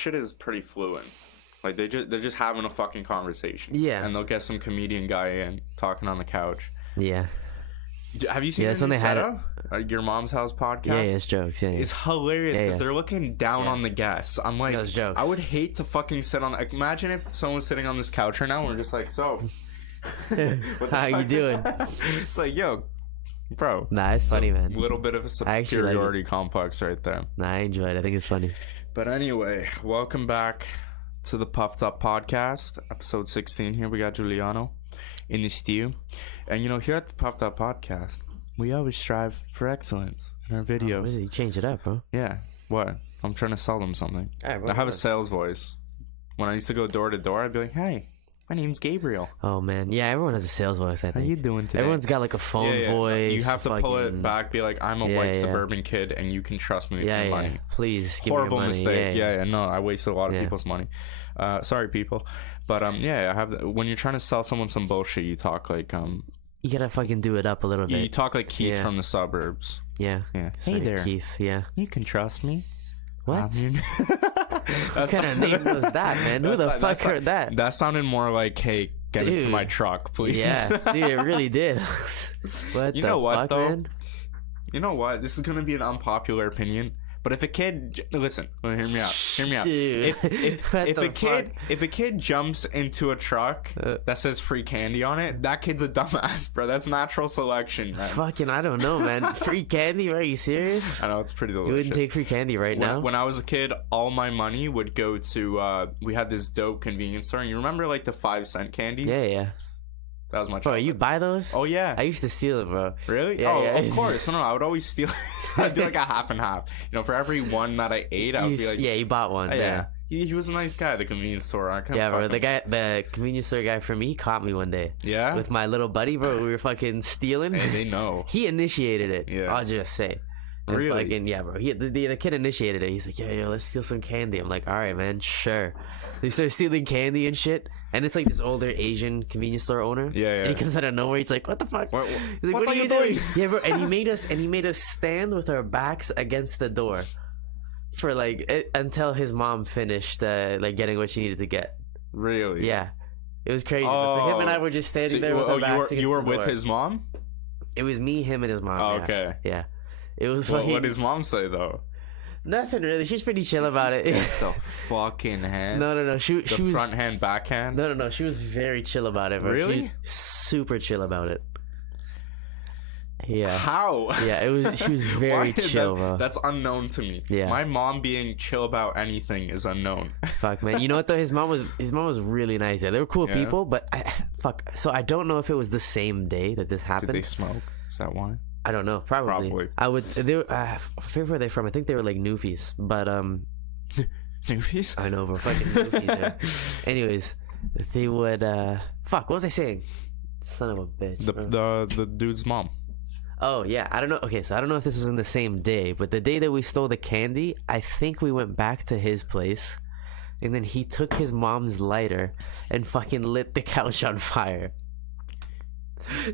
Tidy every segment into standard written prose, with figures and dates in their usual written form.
shit is pretty fluent. Like they're just having a fucking conversation. Yeah. And they'll get some comedian guy in talking on the couch. Yeah. Have you seen that's when they had Your Mom's House podcast? Yeah, it's jokes. Yeah, it's hilarious because yeah. they're looking down on the guests. I'm like, those jokes. I would hate to fucking sit on. Like, imagine if someone was sitting on this couch right now and we're just like, so, how you doing? It's like, yo, bro. Nah, it's funny, man. A little bit of a superiority complex right there. Nah, I enjoy it. I think it's funny. But anyway, welcome back to the Puffed Up Podcast, episode 16. Here we got Giuliano in the stew. And here at the Puffed Up Podcast, we always strive for excellence in our videos. Oh, really? You change it up, bro. Yeah. What? I'm trying to sell them something. Right, I have a sales voice. When I used to go door to door, I'd be like, hey, my name's Gabriel. Oh, man. Yeah, everyone has a sales voice, I think. How you doing today? Everyone's got like a phone voice. You have to pull it back, be like, I'm a white suburban kid and you can trust me with your money. Please give Horrible me your money. mistake. Yeah, no, I wasted a lot of people's money. Sorry, people. But I have when you're trying to sell someone some bullshit, you talk like you gotta fucking do it up a little bit. You talk like Keith from the suburbs. Yeah. Hey there, Keith. Yeah. You can trust me. What? What kind of name was that, man? Who the fuck heard that? That sounded more like, hey, get into my truck, please. Yeah, dude, it really did. What you the know what, fuck, though? man? You know what? This is gonna be an unpopular opinion. But if a kid, listen, hear me out. Dude, if a kid jumps into a truck that says free candy on it, that kid's a dumbass, bro. That's natural selection, man. Fucking, I don't know, man. Free candy? Are you serious? I know, it's pretty delicious. You wouldn't take free candy now? When I was a kid, all my money would go to, we had this dope convenience store. And you remember, like, the 5-cent candies? Yeah. That was my Bro, you buy those? Oh, yeah. I used to steal it, bro. Really? Yeah, of course. No, I would always steal. I'd do like a half and half. For every one that I ate, I would be like... Yeah, you bought one. Yeah. He was a nice guy at the convenience store. Bro. The convenience store guy from me, he caught me one day. Yeah? With my little buddy, bro. We were fucking stealing. Hey, they know. He initiated it. Yeah. I'll just say. Really? Yeah, bro. The kid initiated it. He's like, yo, let's steal some candy. I'm like, all right, man, sure. They start stealing candy and shit. And it's like this older Asian convenience store owner. Yeah. And he comes out of nowhere. He's like, what the fuck? He's like, what are you doing? Yeah, bro. And he made us stand with our backs against the door for until his mom finished getting what she needed to get. Really? Yeah. It was crazy. So him and I were just standing there with our backs against the door. You were with his mom? It was me, him, and his mom. Oh, okay. Yeah. It was what did his mom say, though? Nothing really. She's pretty chill about it. The fucking hand. No. She was front hand, back hand. No. She was very chill about it. Bro. Really? She's super chill about it. Yeah. How? Yeah, she was very chill, bro. That's unknown to me. Yeah. My mom being chill about anything is unknown. Fuck, man. You know what though? His mom was really nice. Yeah, they were cool people, but So I don't know if it was the same day that this happened. Did they smoke? Is that why? I don't know. Probably. I would. Where were they from? I think they were like Newfies, but Newfies. I know, bro. Fucking Newfies. Yeah. Anyways, they would. Fuck. What was I saying? Son of a bitch. The dude's mom. Oh yeah. I don't know. Okay, so I don't know if this was in the same day, but the day that we stole the candy, I think we went back to his place, and then he took his mom's lighter and fucking lit the couch on fire.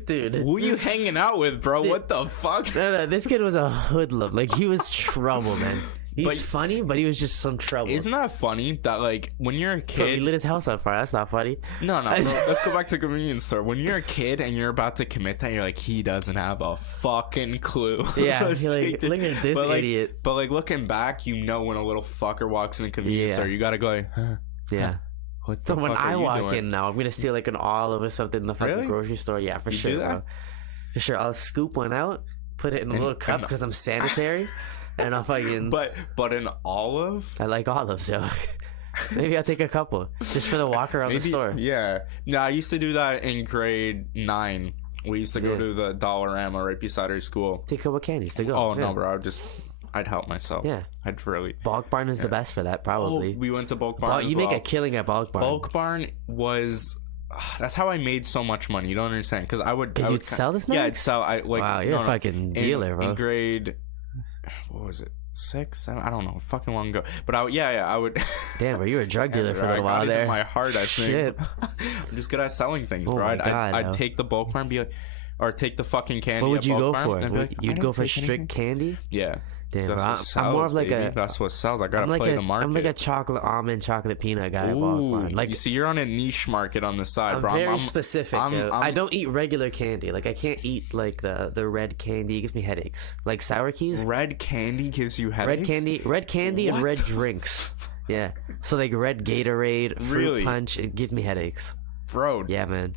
Dude, who are you hanging out with, bro? Dude, what the fuck? No, this kid was a hoodlum. Like, he was trouble, man. He's funny, but he was just some trouble. Isn't that funny that when you're a kid, bro, he lit his house on fire? That's not funny. No, bro, let's go back to the convenience store. When you're a kid and you're about to commit that, you're like, he doesn't have a fucking clue. Yeah, you're like, look at this idiot. But looking back, when a little fucker walks in the convenience store, you gotta go huh? Yeah. What the but fuck when I walk doing? in now, I'm gonna steal an olive or something in the fucking grocery store. Yeah, for sure, bro. For sure, I'll scoop one out, put it in a little cup because I'm sanitary, and I'll fucking. But an olive? I like olives, so maybe I'll take a couple just for the walk around the store. Yeah, no, I used to do that in grade 9. We used to go to the Dollarama right beside our school. Take a couple candies to go. Oh no, bro! I'd help myself. Yeah. I'd really. Bulk Barn is the best for that, probably. Oh, we went to Bulk Barn as you well. make a killing at Bulk Barn. Bulk Barn was... that's how I made so much money. You don't understand. Because I would... Because you'd sell this Yeah, I'd sell... wow, you're a fucking dealer, bro. In grade... What was it? 6, 7? I don't know. Fucking long ago. But I would... Damn, bro, you were a drug dealer for a little while there. In my heart, I think. Shit. I'm just good at selling things, bro. I'd take the Bulk Barn and be like... Or take the fucking candy. What would you go for? You'd go for strict candy? Yeah. Damn, That's bro. what sells, I'm more of like baby. a. That's what sells. I gotta I'm like play a, the market. I'm like a chocolate almond, chocolate peanut guy. Ooh, Like you see, you're on a niche market on the side, I'm bro. very specific. I'm- I don't eat regular candy. Like I can't eat like the red candy. It gives me headaches. Like sour keys. Red candy gives you headaches. Red candy, and What red the drinks. Yeah. So like red Gatorade, fruit Really? punch. It gives me headaches. Bro, Yeah, man.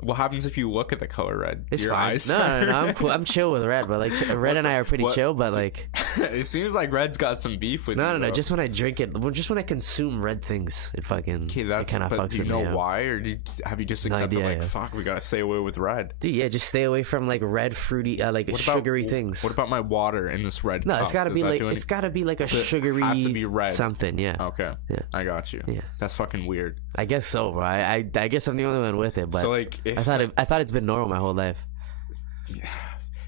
what happens if you look at the color red? It's Your fine. eyes No, I'm cool. I'm chill with red, but like red and I are pretty what- chill. But like, It seems like red's got some beef with you. no. bro. Just when I drink it, just when I consume red things, it fucking Okay, it that's. kind of But fucks do you with know me. why, or have you just No accepted idea, like, yeah. fuck, we gotta stay away with red? Dude, yeah, just stay away from like red, fruity, like What about- sugary things. What about my water in this red? No, cup? it's gotta Does be that like do it's gotta be like a So it sugary has to be red. something. Yeah, Okay, Yeah. I got you. Yeah. That's fucking weird. I guess so, bro. I guess I'm the only one with it, but So like, if I thought it's been normal my whole life.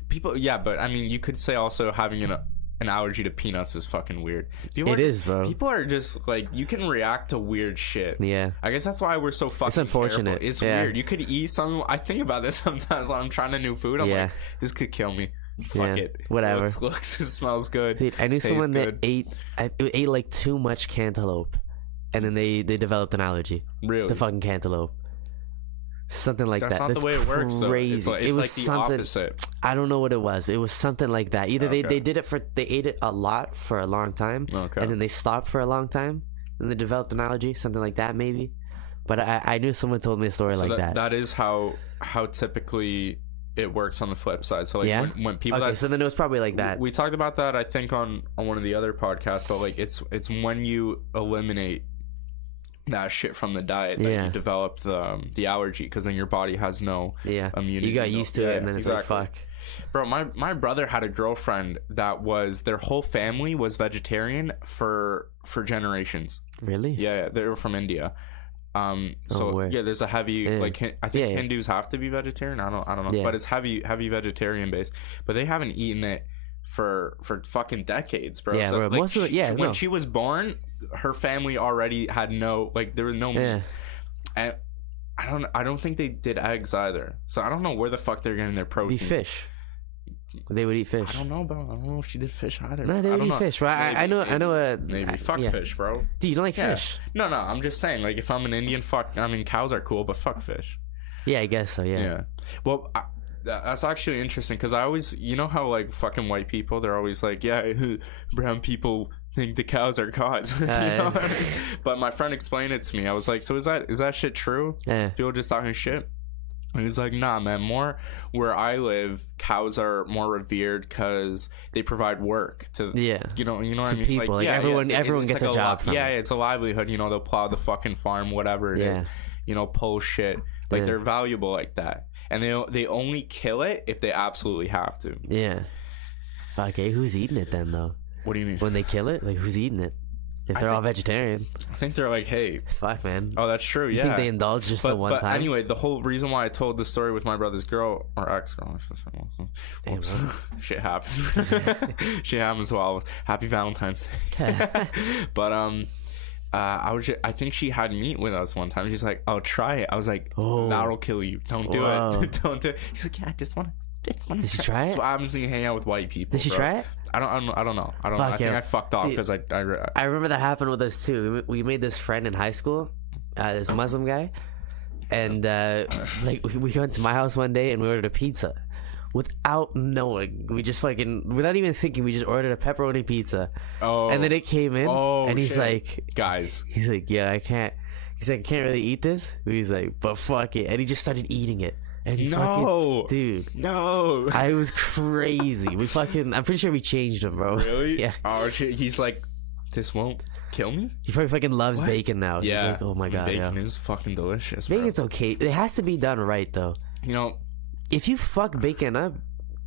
people, yeah, but I mean, you could say also having an allergy to peanuts is fucking weird. People It are is, just- bro. People are just like, you can react to weird shit. Yeah, I guess that's why we're so fucking. unfortunate. Careful. It's Yeah. weird. You could eat some. I think about this sometimes when I'm trying a new food. I'm Yeah. like, this could kill me. Fuck Yeah. it. Whatever. Looks, it smells good. Dude, I knew Tastes someone good. that ate like too much cantaloupe, and then they developed an allergy Really? to fucking cantaloupe. Something like That's that. not That's the way it works. Though. crazy. It's like, it was like the something. opposite. I don't know what it was. It was something like that. Either Okay. they ate it a lot for a long time, Okay. and then they stopped for a long time, and they developed an allergy, something like that maybe. But I knew someone told me a story So like that. That is how typically it works on the flip side. So like Yeah? when people Okay, that so then it was probably like that. we talked about that I think on one of the other podcasts, but like it's when you eliminate that shit from the diet that Yeah. you develop the allergy, because then your body has no Yeah, immunity. you got no- used to yeah, it, and then it's exactly. like, fuck. Bro, my brother had a girlfriend that was, their whole family was vegetarian for generations. Really? Yeah, they were from India. So word. yeah, there's a heavy Yeah. like I think Yeah. Hindus have to be vegetarian. I don't know, Yeah. but it's heavy vegetarian based. But they haven't eaten it for fucking decades, bro. Yeah, So, bro, like, most of it- yeah, when no. she was born, her family already had no, like, there was no meat. Yeah. And I don't think they did eggs either. So I don't know where the fuck they're getting their protein. Eat fish. They would eat fish. I don't know, bro. I don't know if she did fish either. No, they I would don't eat know. fish. Right? I know. Maybe fuck yeah. fish, bro. Dude, you don't like Yeah. fish? No, I'm just saying, like, if I'm an Indian, I mean, cows are cool, but fuck fish. Yeah, I guess so. Yeah. Well, that's actually interesting, because I always, you know how like fucking white people, they're always like, yeah, brown people think the cows are gods. You know what I mean? But my friend explained it to me. I was like, so is that shit true? Yeah. People just talking shit? And he's like, nah, man, more where I live, cows are more revered because they provide work to, Yeah. you know what To I mean? people, like, everyone it's gets a job from yeah, it. it's a livelihood. You know, they'll plow the fucking farm, whatever it is. Yeah. You know, pull shit. Like, Yeah. they're valuable like that. And they only kill it if they absolutely have to. Yeah. Fuck, who's eating it then, though? What do you mean? When they kill it, like, who's eating it? If they're all vegetarian. I think they're like, hey, Fuck, man. oh, that's true. You Yeah. think they indulge just the one but time? anyway, the whole reason why I told this story with my brother's girl or ex-girl, Damn, whoops. Shit happens. Shit happens to all of us. Happy Valentimes Day. But I think she had meat with us one time. She's like, "I'll try it." I was like, Oh. "That'll kill you. Don't do Whoa. it. Don't do it." She's like, "Yeah, I just want to." Did she try That's it? what happens when you hang out with white people. Did she bro. try it? I don't know. I don't know. Fuck I think yeah. I fucked off Dude, because I I remember that happened with us too. We made this friend in high school, this Muslim guy, and like we went to my house one day and we ordered a pizza, without knowing. We just fucking, without even thinking, we just ordered a pepperoni pizza, and then it came in, and he's shit. like, guys. he's like, yeah, I can't. He's like, I can't really eat this. He's like, but fuck it, and he just started eating it. And he No. fucking, dude, No. I was crazy. We fucking, I'm pretty sure we changed him, bro. Really? Yeah. Oh shit. He's like, this won't kill me. He probably fucking loves What? bacon now. Yeah. He's like, oh my god, Bacon yeah. is fucking delicious. Bro. Bacon's okay. It has to be done right though. You know, If you fuck bacon up,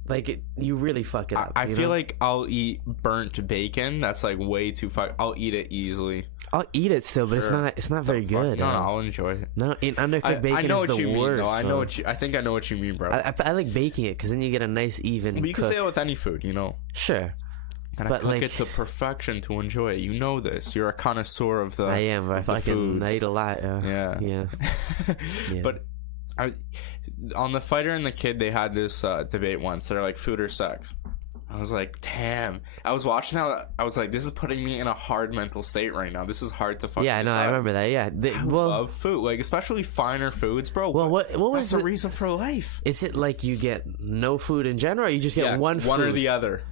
like you really fuck it up. I you feel know? like I'll eat burnt bacon. That's like way too I'll eat it easily. I'll eat it still, but Sure. it's not very Fuck, good. No, I'll enjoy it. No, in undercooked bacon I know is what the you mean. worst. Though. I know bro. what you. I think I know what you mean, bro. I like baking it because then you get a nice even. But you can cook. say it with any food, you know. Sure, And but I cook like it to perfection to enjoy it. You know this. You're a connoisseur of the. I am. I of the fucking foods. I eat a lot. Yeah. Yeah. Yeah. But on the Fighter and the Kid, they had this debate once. They're like, food or sex. I was like, damn. I was watching that. I was like, this is putting me in a hard mental state right now. This is hard to fucking Yeah, I know. decide. I remember that. Yeah. I love food, like especially finer foods, bro. Well, what was the reason for life? Is it like you get no food in general, or you just get one food? One or the other.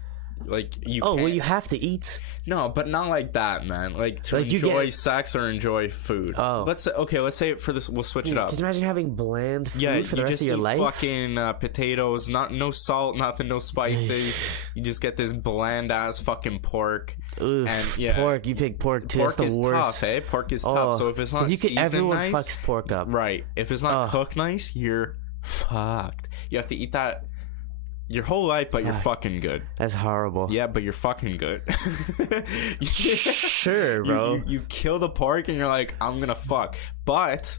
Like you. Oh, can't. well, you have to eat. No, but not like that, man. Like to Like enjoy sex or enjoy food. Oh. Let's say for this, we'll switch it up. Can you imagine having bland food for the rest of your life? Fucking potatoes, no salt, nothing, no spices. You just get this bland ass fucking pork. Oof, and pork. You pick pork too. Pork is the worst. Tough, hey? Pork is tough. So if it's not seasoned everyone nice, fucks pork up. Right. If it's not cooked nice, you're fucked. You have to eat that your whole life, but you're fucking good. That's horrible. Yeah, but you're fucking good. Sure, bro. You kill the pork and you're like, I'm gonna fuck. But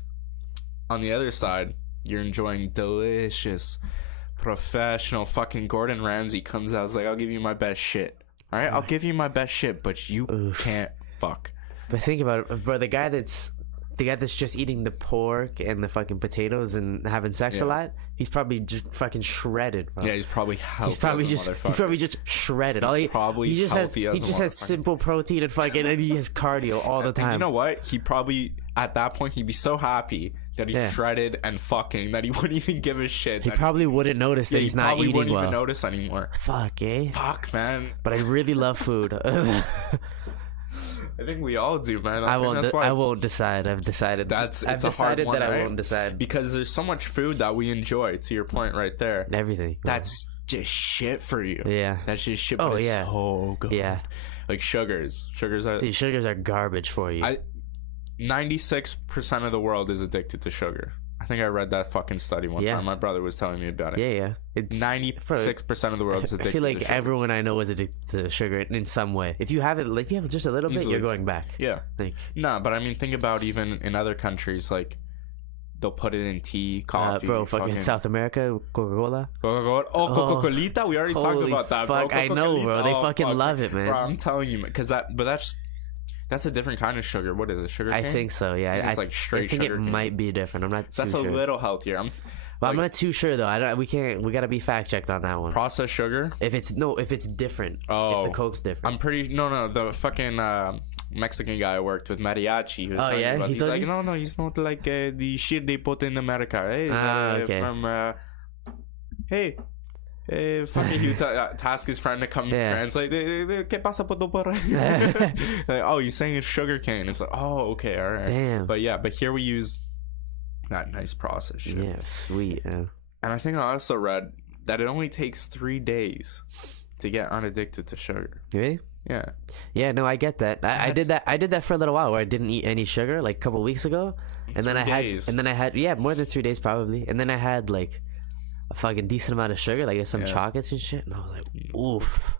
on the other side, you're enjoying delicious, professional fucking Gordon Ramsay comes out. It's like, I'll give you my best shit. All right, I'll give you my best shit, but you can't fuck. But think about it, bro. The guy that's just eating the pork and the fucking potatoes and having sex a lot, he's probably just fucking shredded, bro. Yeah, he's probably he's probably just shredded. He just has simple protein and fucking, and he has cardio all the time. And you know what? He probably at that point he'd be so happy that he's shredded and fucking that he wouldn't even give a shit. He probably wouldn't notice that he's not eating well. He wouldn't even notice anymore. Fuck, eh? Fuck, man. But I really love food. I think we all do, man. I won't decide. I've decided. I've decided that right? I won't decide because there's so much food that we enjoy. To your point, right there. Everything. That's just shit for you. Yeah. That's just shit. But it's so good. Yeah. Like sugars. Sugars are garbage for you. 96% of the world is addicted to sugar. I think I read that fucking study one time. My brother was telling me about it. Yeah. It's 96% of the world is addicted to sugar. I feel like everyone I know is addicted to sugar in some way. If you have it, like, if you have just a little bit, you're going back. Yeah. No, but I mean, think about even in other countries, like, they'll put it in tea, coffee. Bro, fucking South America, Coca-Cola. Coca-Cola. Oh, Coca-Colita? We already talked about that, bro. Fuck, I know, bro. They fucking love it, man. Bro, I'm telling you, because that's a different kind of sugar. What is it? Sugar cane? I think so, yeah. It's like straight sugar cane. I think it might be different. I'm not too sure. That's a little healthier. I'm not too sure though. We gotta be fact checked on that one. Processed sugar? If it's different. If the Coke's different. I'm pretty the fucking Mexican guy I worked with, Mariachi. He's like, no, he's not like the shit they put in America. Hey, okay. From fucking he would task his friend to come translate. ¿Qué pasa por ahí? Like, oh, he's saying it's sugar cane. It's like, oh, okay, all right. Damn. But here we use that nice processed sugar. Yeah, sweet. Yeah. And I think I also read that it only takes 3 days to get unaddicted to sugar. Really? Yeah. Yeah, no, I get that. I did that for a little while where I didn't eat any sugar, like a couple weeks ago. And then I had more than 3 days probably. And then I had like a fucking decent amount of sugar, like some chocolates and shit, and I was like, oof,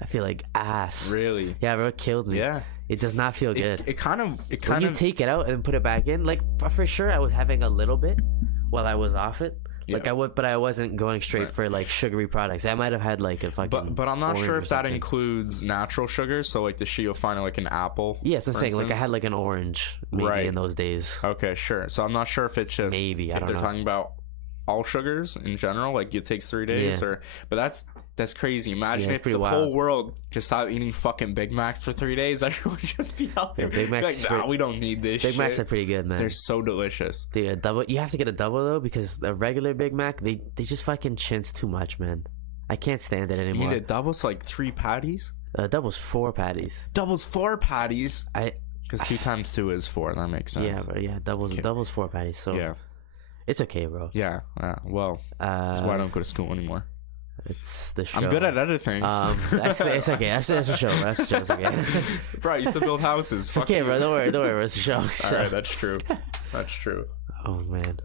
I feel like ass. Really? Yeah, bro, it killed me. Yeah, it does not feel good. It kind of when you take it out and put it back in, like for sure I was having a little bit while I was off it. Like but I wasn't going straight for like sugary products. I might have had like a fucking. But I'm not sure if that includes natural sugars. So like the shit you'll find like an apple. Yes, I'm saying like I had like an orange maybe in those days. Okay, sure. So I'm not sure if it's just maybe I don't know. They're talking about all sugars in general, like it takes 3 days, but that's crazy. Imagine if the whole world just stopped eating fucking Big Macs for 3 days. Everyone would just be out there. Big Macs, like, nah, we don't need this shit. Big Macs are pretty good, man. They're so delicious. Dude, a double. You have to get a double though, because the regular Big Mac, they just fucking chintz too much, man. I can't stand it anymore. You need a double's like 3 patties? Double's 4 patties. Double's 4 patties? Because 2 times 2 is 4. That makes sense. Yeah, but doubles 4 patties. So yeah. It's okay, bro. Yeah. Well, that's why I don't go to school anymore. It's the show. I'm good at other things. It's okay. That's a show. That's a show. It's okay. Bro, I used to build houses. It's okay, bro. Don't worry. Bro. It's a show. All right, that's true. That's true. Oh man.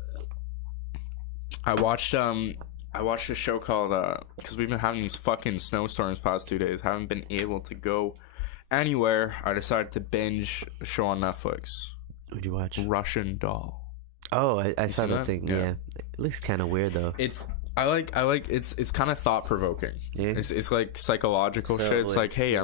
I watched a show called because we've been having these fucking snowstorms past 2 days. Haven't been able to go anywhere. I decided to binge a show on Netflix. What'd you watch? Russian Doll. Oh, I saw that thing. Yeah. It looks kind of weird though. It's kind of thought provoking. Yeah. It's like psychological shit. It's like, hey,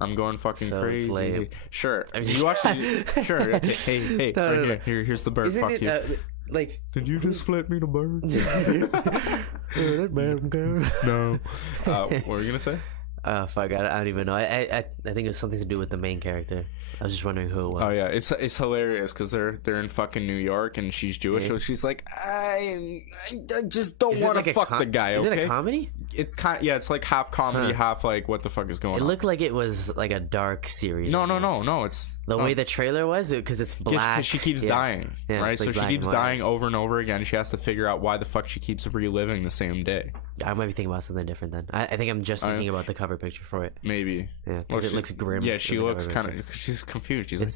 I'm going fucking crazy. Sure. I mean, you watch it. Sure. Okay. Hey. No. Here's the bird. Isn't fuck you. Like, did you just flip me the bird? That bird girl. No. What were you gonna say? Oh fuck! I don't even know. I think it was something to do with the main character. I was just wondering who it was. Oh yeah, it's hilarious because they're in fucking New York and she's Jewish, so she's like, I just don't want to fuck the guy. Is Okay, it a comedy? it's it's like half comedy, half like what the fuck is going on. It looked like it was like a dark series. No. It's the way the trailer was, because it's black. Because she keeps dying, right? So she keeps dying over and over again. She has to figure out why the fuck she keeps reliving the same day. I might be thinking about something different then. I think I'm just thinking about the cover picture for it. Maybe. Yeah, because it looks grim. Yeah, she looks kind of. She's confused. She's like,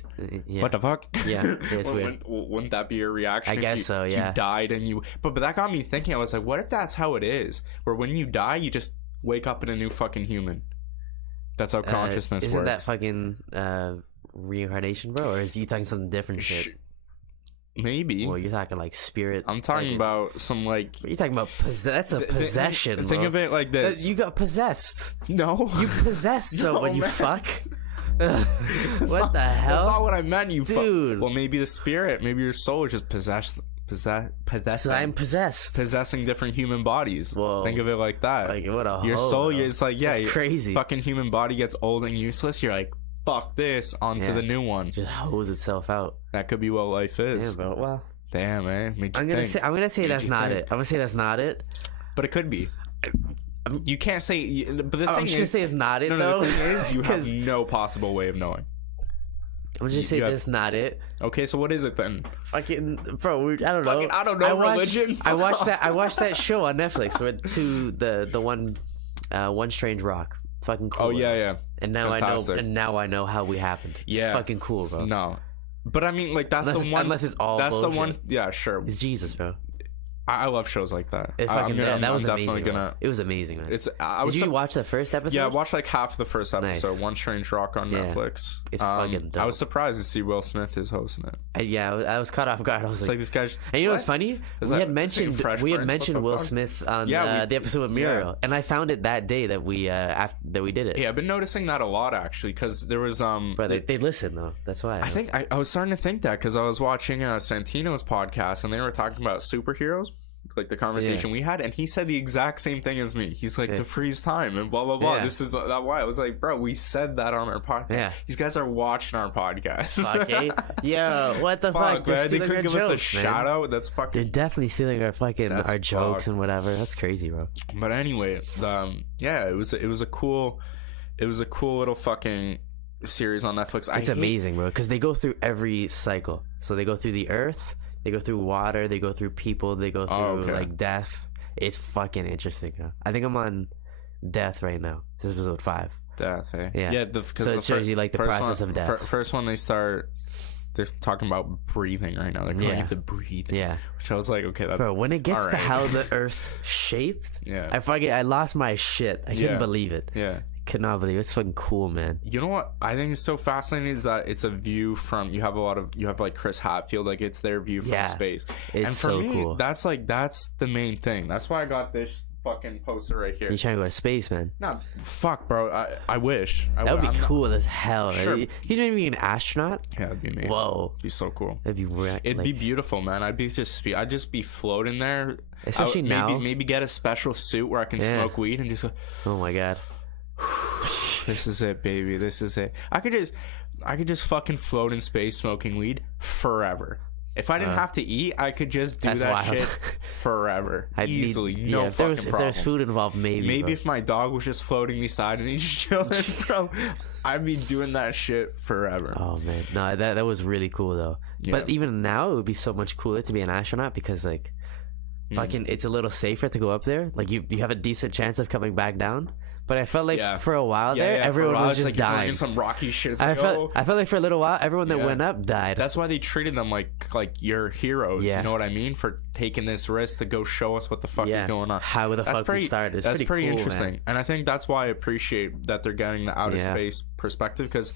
"What the fuck?" Yeah, it's weird. Wouldn't that be your reaction? I guess so. Yeah. You died and you, but that got me thinking. I was like, what if that's how it is? Where when you die, you just wake up in a new fucking human. That's how consciousness isn't works. That fucking reincarnation, bro? Or is you talking something different shit? Maybe. Well, you're talking like spirit. I'm talking about some like. You're talking about that's a possession. Think of it like this: you got possessed. No, you possessed someone. You fuck. What the hell? That's not what I meant. You dude. Well, maybe the spirit, maybe your soul is just possessing. So I'm possessed. Possessing different human bodies. Whoa. Think of it like that. Like what a your soul. It's like it's crazy. Fucking human body gets old and useless. You're like, fuck this, onto the new one. Just hose itself out. That could be what life is. Yeah, bro. Well, damn, man. I'm gonna say that's not it. I'm gonna say that's not it. But it could be. You can't say. But the thing I'm just gonna say it's not it though. The thing is, you have no possible way of knowing. I'm just say that's not it. Okay, so what is it then? Fucking bro, I don't know. I don't know. Religion. I watched that show on Netflix with the one Strange Rock. Fucking cool. Oh yeah. And now Fantastic. I know how we happened. Yeah. It's fucking cool, bro. No, but I mean, like that's the one. Unless it's all. That's bullshit. the one. Yeah, sure. It's Jesus, bro. I love shows like that. That was amazing. It was amazing, man. Did you watch the first episode? Yeah, I watched like half of the first episode. Nice. One Strange Rock on Netflix. It's fucking dope. I was surprised to see Will Smith is hosting it. I was caught off guard. I was like this guy's. And you know what's funny? We had mentioned Will Smith on the episode with Muriel, and I found it that day that we did it. Yeah, I've been noticing that a lot actually, because there was Bro, they listen though. That's why. I think I was starting to think that because I was watching Santino's podcast and they were talking about superheroes. Like the conversation we had, and he said the exact same thing as me. He's like, to freeze time and blah blah blah. This is that why I was like, bro, we said that on our podcast. Yeah, these guys are watching our podcast. Okay, yo, what the fuck? Man, they couldn't give us a shout out. That's fucking. They're definitely stealing our fucking our jokes and whatever. That's crazy, bro. But anyway, it was a cool little fucking series on Netflix. It's amazing, bro, because they go through every cycle. So they go through the Earth. They go through water, they go through people, they go through like death. It's fucking interesting. I think I'm on death right now. This is episode 5. Death, eh? Yeah. So it shows you like the process of death. First one they're talking about breathing right now. They're going into breathing. Yeah. Which I was like, okay, that's... Bro, when it gets to how the Earth shaped, I lost my shit. I couldn't believe it. Yeah. Could not believe it. It's fucking cool, man. You know what I think is so fascinating is that it's a view from you have like Chris Hadfield, like it's their view from space. It's and for so me, cool. That's the main thing. That's why I got this fucking poster right here. You're trying to go to space, man. No, fuck, bro. I wish. That would be cool as hell. Sure. He's gonna be an astronaut. Yeah, that'd be amazing. Whoa, it'd be so cool. It'd be beautiful, man. I'd just be floating there. Especially now. Maybe get a special suit where I can smoke weed and just go. Oh my god. This is it, baby. This is it. I could just fucking float in space smoking weed forever. If I didn't have to eat, I could just do that shit forever. Easily. No fucking problem. If there's food involved, maybe. Maybe if my dog was just floating beside me, just chilling, bro, I'd be doing that shit forever. Oh, man. No, that was really cool, though. Yeah. But even now, it would be so much cooler to be an astronaut because, like, fucking, it's a little safer to go up there. Like, you have a decent chance of coming back down. But I felt like for a while there, everyone was just dying. In some rocky shit. I felt like for a little while, everyone that went up died. That's why they treated them like your heroes. You know what I mean? For taking this risk to go show us what the fuck is going on. How the fuck we started. That's pretty cool, interesting. Man. And I think that's why I appreciate that they're getting the outer space perspective, because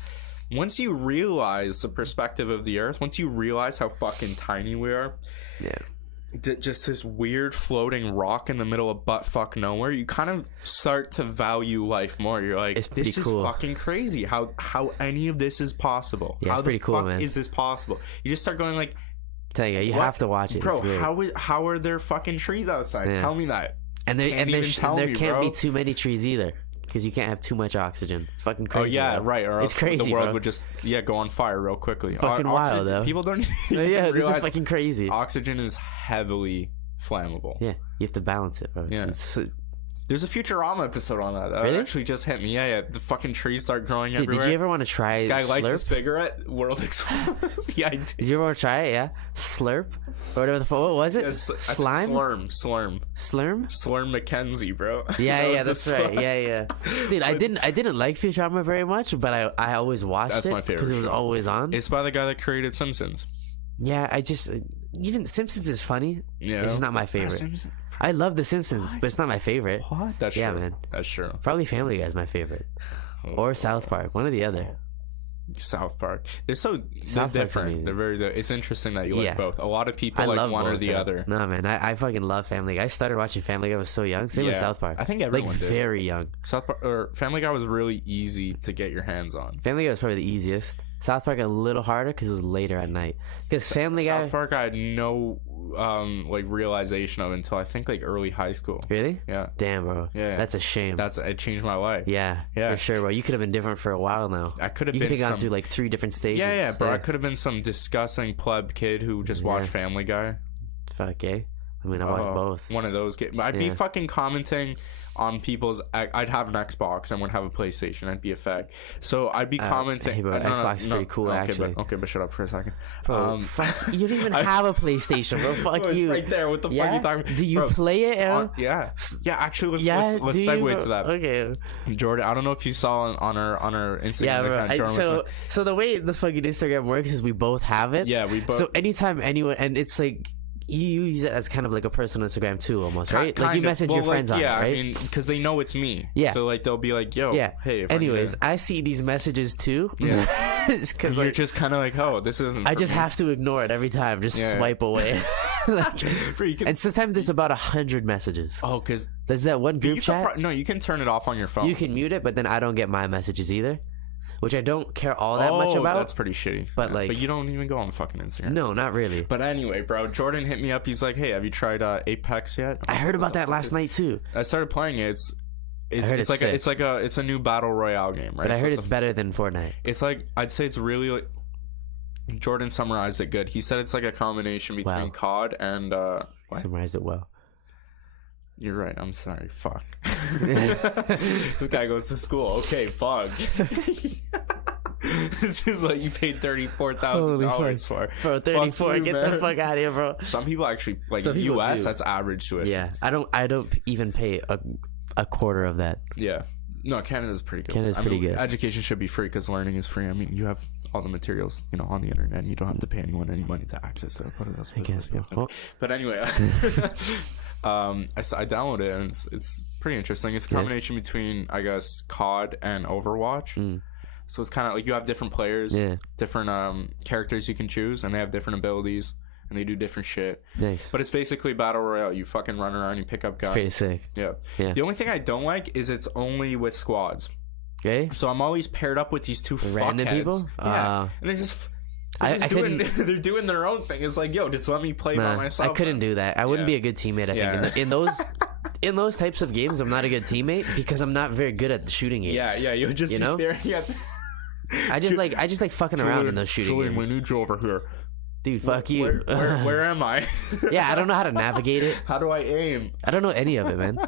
once you realize the perspective of the Earth, once you realize how fucking tiny we are, just this weird floating rock in the middle of buttfuck nowhere, you kind of start to value life more. You're like, this is fucking crazy how any of this is possible. Yeah, how it's pretty cool, man. Is this possible? You just start going like, you have to watch it, bro. How are there fucking trees outside? Tell me that. And there can't be too many trees either. because you can't have too much oxygen. It's fucking Oh crazy. yeah, bro. right. Or It's else crazy, the world bro. would just go on fire real quickly. Fucking wild, though. People don't Yeah, this realize is fucking crazy. oxygen is heavily flammable. Yeah, you have to balance it, bro. Yeah. It's, There's a Futurama episode on that. That Really? actually just hit me. Yeah. The fucking trees start growing dude, everywhere. did you ever want to try This guy lights a Slurp? cigarette. World explodes. Yeah, I did. Did you ever want to try it? Yeah, Slurp or whatever the fuck. What was it? Yeah, I think Slime? Slurm. Slurm? Slurm McKenzie, bro. Yeah, That yeah, was that's the right. slime. Yeah. Dude, I didn't like Futurama very much, but I always watched That's it my favorite because it was show. always on. It's by the guy that created Simpsons. Yeah, I just even Simpsons is funny. Yeah. It's just not my favorite. I love The Simpsons, but it's not my favorite. What? That's Yeah, true. man. That's true. Probably Family Guy is my favorite, or South Park, one or the other. South Park. They're South Park's different. amazing. They're very. It's interesting that you like Yeah. both. A lot of people I like love one or both, the yeah. other. No, man, I fucking love Family Guy. I started watching Family Guy when I was so young. Same with Yeah. South Park. I think Like everyone did. very young. South Park or Family Guy was really easy to get your hands on. Family Guy was probably the easiest. South Park a little harder because it was later at night. Because Family Guy, South Park, I had no like realization of until I think like early high school. really? Yeah, Damn, bro. Yeah. That's a shame. it changed my life. Yeah, Yeah. for sure, bro. You could have been different for a while now. I could have You been could have gone some. through like 3 different stages. Yeah, bro. I could have been some disgusting pleb kid who just watched Yeah. Family Guy. Fuck, eh? I mean, I watched both. One of those kids. I'd be Yeah. fucking commenting on people's. I'd have an Xbox and would have a PlayStation. I'd be a fag. So I'd be commenting. hey, bro, Xbox is pretty cool, okay, actually. But shut up for a second. Bro, fuck, you don't even have a PlayStation, bro. Fuck It's you. right there. What the fuck are you talking? Do you Bro, play it? yeah. Actually, yeah. let's do segue you, to that. Okay. Jordan, I don't know if you saw on our Instagram. Yeah, bro. account, Jordan was- So the way the fucking Instagram works is we both have it. yeah, we both. So anytime anyone, and it's like you use it as kind of like a personal Instagram too, almost, right? Like you message your friends on it, right? I mean, because they know it's me. Yeah. So like they'll be like, "Yo, Yeah. hey." if I'm Anyways, gonna-" I see these messages too. Yeah. Because you're like just kind of like, "Oh, this isn't." I for just me." have to ignore it every time. Just Yeah. swipe away. Like, Bro, you can- and sometimes there's about 100 messages. oh, because There's that one group you chat. can no, you can turn it off on your phone. You can mute it, but then I don't get my messages either, which I don't care all that much about. That's pretty shitty. But, like- but you don't even go on fucking Instagram. No, not really. But anyway, bro, Jordan hit me up. He's like, "Hey, have you tried Apex yet?" I heard about that last night too. I started playing it. heard It's it's like it's a new battle royale game, right? But I So heard it's it's better than Fortnite. It's like I'd say it's really like Jordan summarized it good. He said it's like a combination between Wow. COD and what? Summarized it well. You're right. I'm sorry. Fuck. This guy goes to school. Okay, fuck. This is what you paid $34,000 for. Bro, 34. you, Get man. the fuck out of here, bro. Some people actually like Some people US. do. That's average tuition. Yeah, I don't even pay a quarter of that. Yeah. No, Canada's pretty good. Canada's pretty good. Education should be free because learning is free. I mean, you have all the materials, on the internet. And you don't have to pay anyone any money to access them. I guess. Yeah. Well, But anyway, I downloaded it and it's pretty interesting. It's a combination between, I guess, COD and Overwatch. Mm. So it's kind of like you have different players, Yeah. different characters you can choose, and they have different abilities and they do different shit. Nice. But it's basically battle royale. You fucking run around, you pick up guns. Pretty sick. Yeah. Yeah. The only thing I don't like is it's only with squads. Okay. So I'm always paired up with these two Random fuckheads. people? Yeah. And they're just they're doing their own thing. It's like, yo, just let me play by myself. I couldn't do that. I wouldn't Yeah. be a good teammate. I Yeah. think in those types of games, I'm not a good teammate because I'm not very good at the shooting games. Yeah, you'll just be staring at. I just like fucking around in those shooting Julian, games. we need you over here. Dude, fuck you. Where am I? Yeah, I don't know how to navigate it. How do I aim? I don't know any of it, man.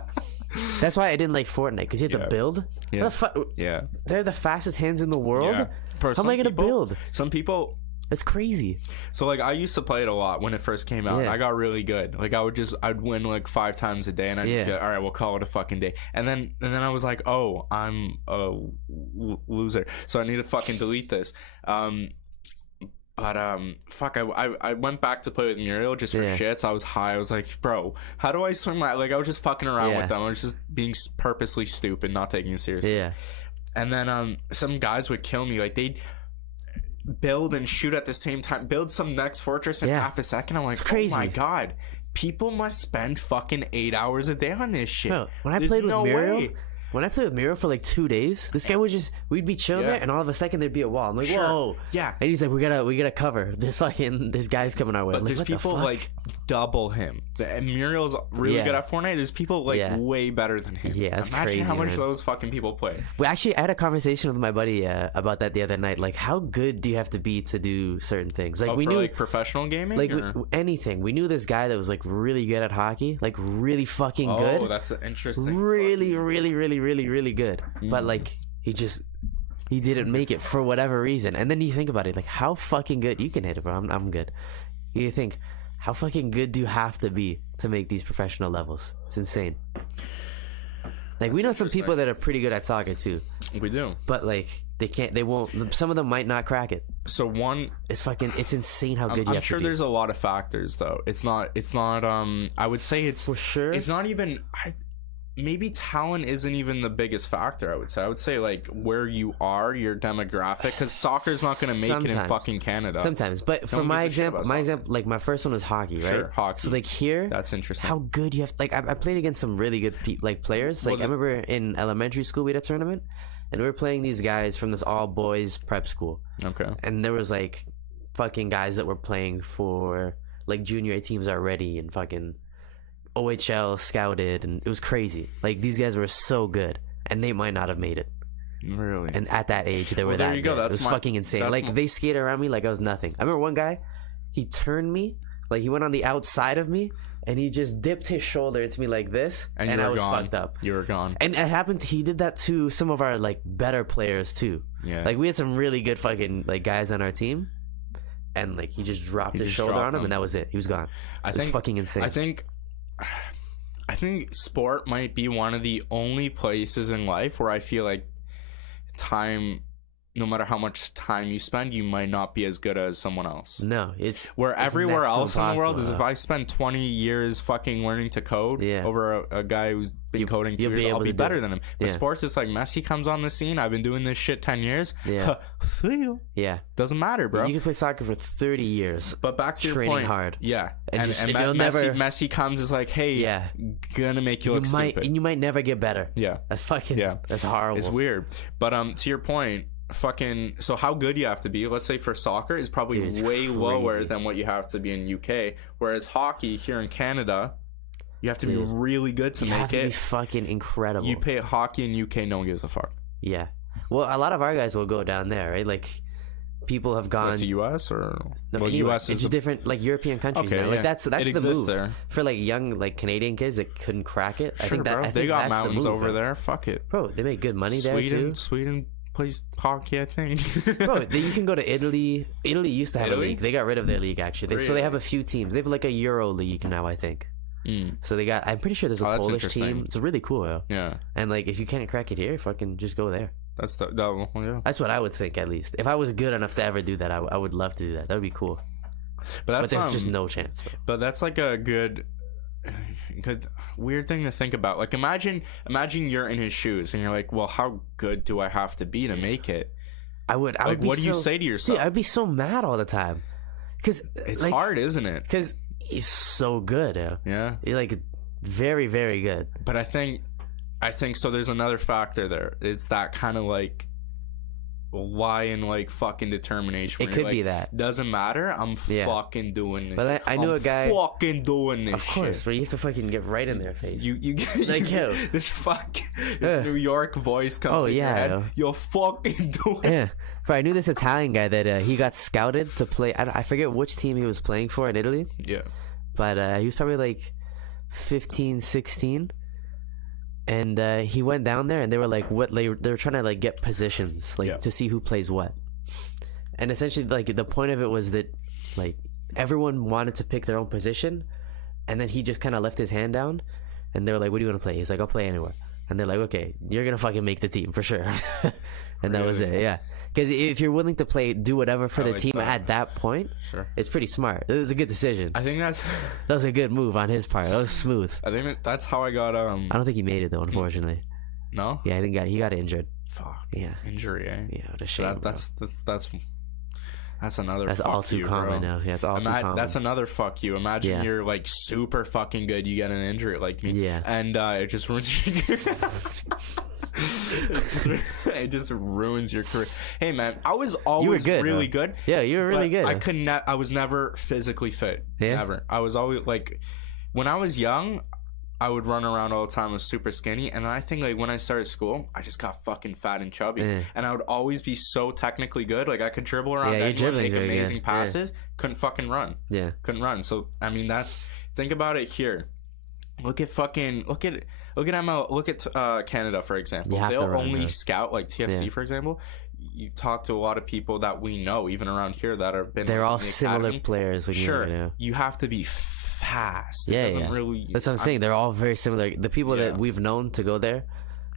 That's why I didn't like Fortnite, because you have to build. Yeah. Yeah. They're the fastest hands in the world. Yeah. Bro, How am I gonna build? Some people. That's crazy. So like I used to play it a lot when it first came out. Yeah. I got really good. Like I'd win like 5 times a day, and I'd be all right, we'll call it a fucking day. And then I was like, oh, I'm a loser, so I need to fucking delete this. But fuck, I went back to play with Muriel just for shits. I was high. I was like, bro, how do I swing my I was just fucking around with them. I was just being purposely stupid, not taking it seriously. Yeah. And then some guys would kill me. Like they'd build and shoot at the same time. Build some next fortress in half a second. I'm like, It's crazy. oh my god, people must spend fucking 8 hours a day on this shit. Bro, when I There's played with no Muriel, way. when I played with Muriel for like 2 days, this guy we'd be chilling there, and all of a second there'd be a wall. I'm like, whoa. Yeah. And he's like, we gotta cover. There's guys coming our way. But I'm like, there's what the people fuck? like double him. And Muriel's really Yeah. good at Fortnite. There's people like Yeah. way better than him. Yeah, that's Imagine crazy, how much man. those fucking people play. We actually I had a conversation with my buddy about that the other night. Like, how good do you have to be to do certain things? Like, Oh, we for knew like professional gaming, like or? anything. We knew this guy that was like really good at hockey, like really fucking good. Oh, that's an interesting. Really, really, really, really, really good. But like he didn't make it for whatever reason. And then you think about it, like how fucking good you can hit it, bro. I'm good. You think how fucking good do you have to be to make these professional levels? It's insane. Like, we know some people that are pretty good at soccer too, We do. but like they won't. Some of them might not crack it. So one, It's insane how good you I'm have sure to be. there's a lot of factors though. It's not. I would say it's For sure. It's not even. Maybe talent isn't even the biggest factor. I would say like where you are, your demographic, because soccer's not going to make it in Sometimes. fucking Canada. Sometimes, but for one my gives a shit example, about soccer. like my first one was hockey, right? Sure, hockey. So like here, That's interesting. how good you have. Like I played against some really good players. Like Well, I remember in elementary school we had a tournament, and we were playing these guys from this all boys prep school, Okay. and there was like fucking guys that were playing for like junior A teams already, and fucking OHL scouted, and it was crazy. Like these guys were so good, and they might not have made it. Really. And at that age, they were Well, there that you go. good. That's It was my- fucking insane. that's Like my- they skated around me like I was nothing. I remember one guy, he turned me, like he went on the outside of me, and he just dipped his shoulder into me like this, and and you I were was gone. fucked up. You were gone. And it happened. He did that to some of our like better players too. Yeah. Like we had some really good fucking like guys on our team, and like he just dropped his just shoulder dropped on him, them. and that was it. He was gone. I It was think fucking insane. I think sport might be one of the only places in life where I feel like time, no matter how much time you spend, you might not be as good as someone else. No, it's Where everywhere next to else in the world is, impossible, if I spend 20 years fucking learning to code Yeah. over a guy who's been coding 2 you'll be years, I'll able be to do better it. than him. With Yeah. sports, it's like Messi comes on the scene. I've been doing this shit 10 years. Yeah. See you. yeah. Doesn't matter, bro. You can play soccer for 30 years. But back to your training point. hard. Yeah. And just- and you'll never- Messi comes is like, hey, Yeah. gonna make you You look might stupid. and you might never get better. Yeah. That's fucking. Yeah. That's horrible. It's weird. But to your point, so how good you have to be, let's say for soccer, is probably Dude, it's way lower crazy. than what you have to be in UK. Whereas hockey here in Canada, you have to be Dude, really good to You make have to be it. fucking incredible. You pay hockey in UK, no one gives a fuck. Yeah. Well, a lot of our guys will go down there, right? Like, people have gone. What's the US or No, well, anywhere. US is it's the, different, like European countries. Okay, now. Like yeah. that's It the exists move there. for like young like Canadian kids that couldn't crack it. I sure, think that bro. I think They got that's the mountains move, over bro. there. Fuck it. Bro, they make good money there too. Sweden plays hockey, I think. Bro, you can go to Italy. Italy used to have Italy? a league. They got rid of their league actually. So they Really? have a few teams. They have like a Euro league now, I think. So they got. I'm pretty sure there's a Oh, that's Polish interesting. team. It's really cool, yo. Yeah, And like, if you can't crack it here, fucking just go there. that's that. Yeah. That's what I would think, at least. If I was good enough to ever do that, I would love to do that. That would be cool. But But that's there's just no chance. Bro. But that's like a good weird thing to think about. Like imagine you're in his shoes and you're like, well, how good do I have to be to make it? I would Like, be what do you so- say to yourself? Dude, I'd be so mad all the time. Because It's hard, isn't it? Because he's so good, yo. Yeah. He's like very, very good. But I think so. There's another factor there. It's that kind of like lion like fucking determination. It where could you're be like, that. Doesn't matter. I'm Yeah. fucking doing this. But shit. I knew I'm a guy- fucking doing this. Of course, shit. where you have to fucking get right in their face. You Like, yo. this New York voice comes Oh, in yeah, your head. yo. You're fucking doing Yeah. Bro, I knew this Italian guy that he got scouted to play. I forget which team he was playing for in Italy, Yeah. but he was probably like 15, 16. And he went down there, and they were like, what? They were trying to like get positions, like Yeah. to see who plays what. And essentially, like the point of it was that, like everyone wanted to pick their own position, and then he just kind of left his hand down, and they were like, "What do you want to play?" He's like, "I'll play anywhere." And they're like, "Okay, you're gonna fucking make the team for sure." And that was it. Really? Yeah, because if you're willing to do whatever for I the like team that. at that point, Sure. it's pretty smart. It was a good decision. I think that's That was a good move on his part. That was smooth. that's how I got I don't think he made it though, unfortunately. No? Yeah, I think he got injured. Fuck. Yeah, Injury, eh? yeah, what a shame. That, bro. that's another That's fuck all too you, common bro. now. Yeah, it's all too common. That's another fuck you. Imagine Yeah. you're like super fucking good, you get an injury like me. Yeah. And it just ruins your it just ruins your career. Hey man, I was always good, really though. good. Yeah, you were really good. I was never physically fit. Yeah? Never. I was always like, when I was young, I would run around all the time, was super skinny, and I think like when I started school, I just got fucking fat and chubby, and I would always be so technically good. Like I could dribble around, anyone, make amazing passes, couldn't fucking run. Yeah, couldn't run. So I mean, think about it here. Look at Canada, for example. They'll only scout like TFC, for example. You talk to a lot of people that we know, even around here, that have been. They're all similar players. Sure, you have to be fast. Really. That's what I'm saying. They're all very similar. The people that we've known to go there,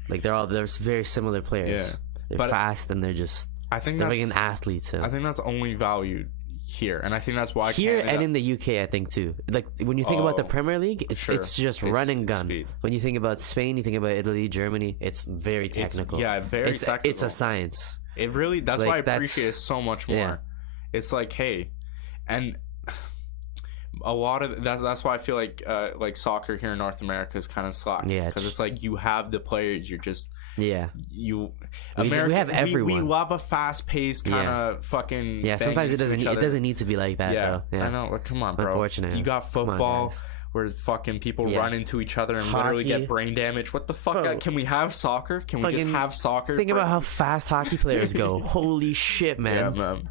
like they're very similar players. Yeah. They're fast and they're just. They're like an athlete. So. I think that's only valued here, and I think that's why here Canada, and in the UK, I think too. Like when you think about the Premier League, it's just run and gun. Speed. When you think about Spain, you think about Italy, Germany. It's very technical. Very technical. It's a science. It really. That's like, why I appreciate it so much more. Yeah. It's like, hey, and a lot of that's why I feel like soccer here in North America is kind of slack. Yeah, because it's like you have the players. You're just. Yeah, we have everyone. We love a fast-paced kind of fucking. Yeah, sometimes it doesn't need to be like that. Though. I know. Like, come on, bro. Unfortunately, you got football where fucking people run into each other and literally get brain damage. What the fuck? Can we have soccer? Can we just have soccer? Think about how fast hockey players go. Holy shit, man. Yeah, man.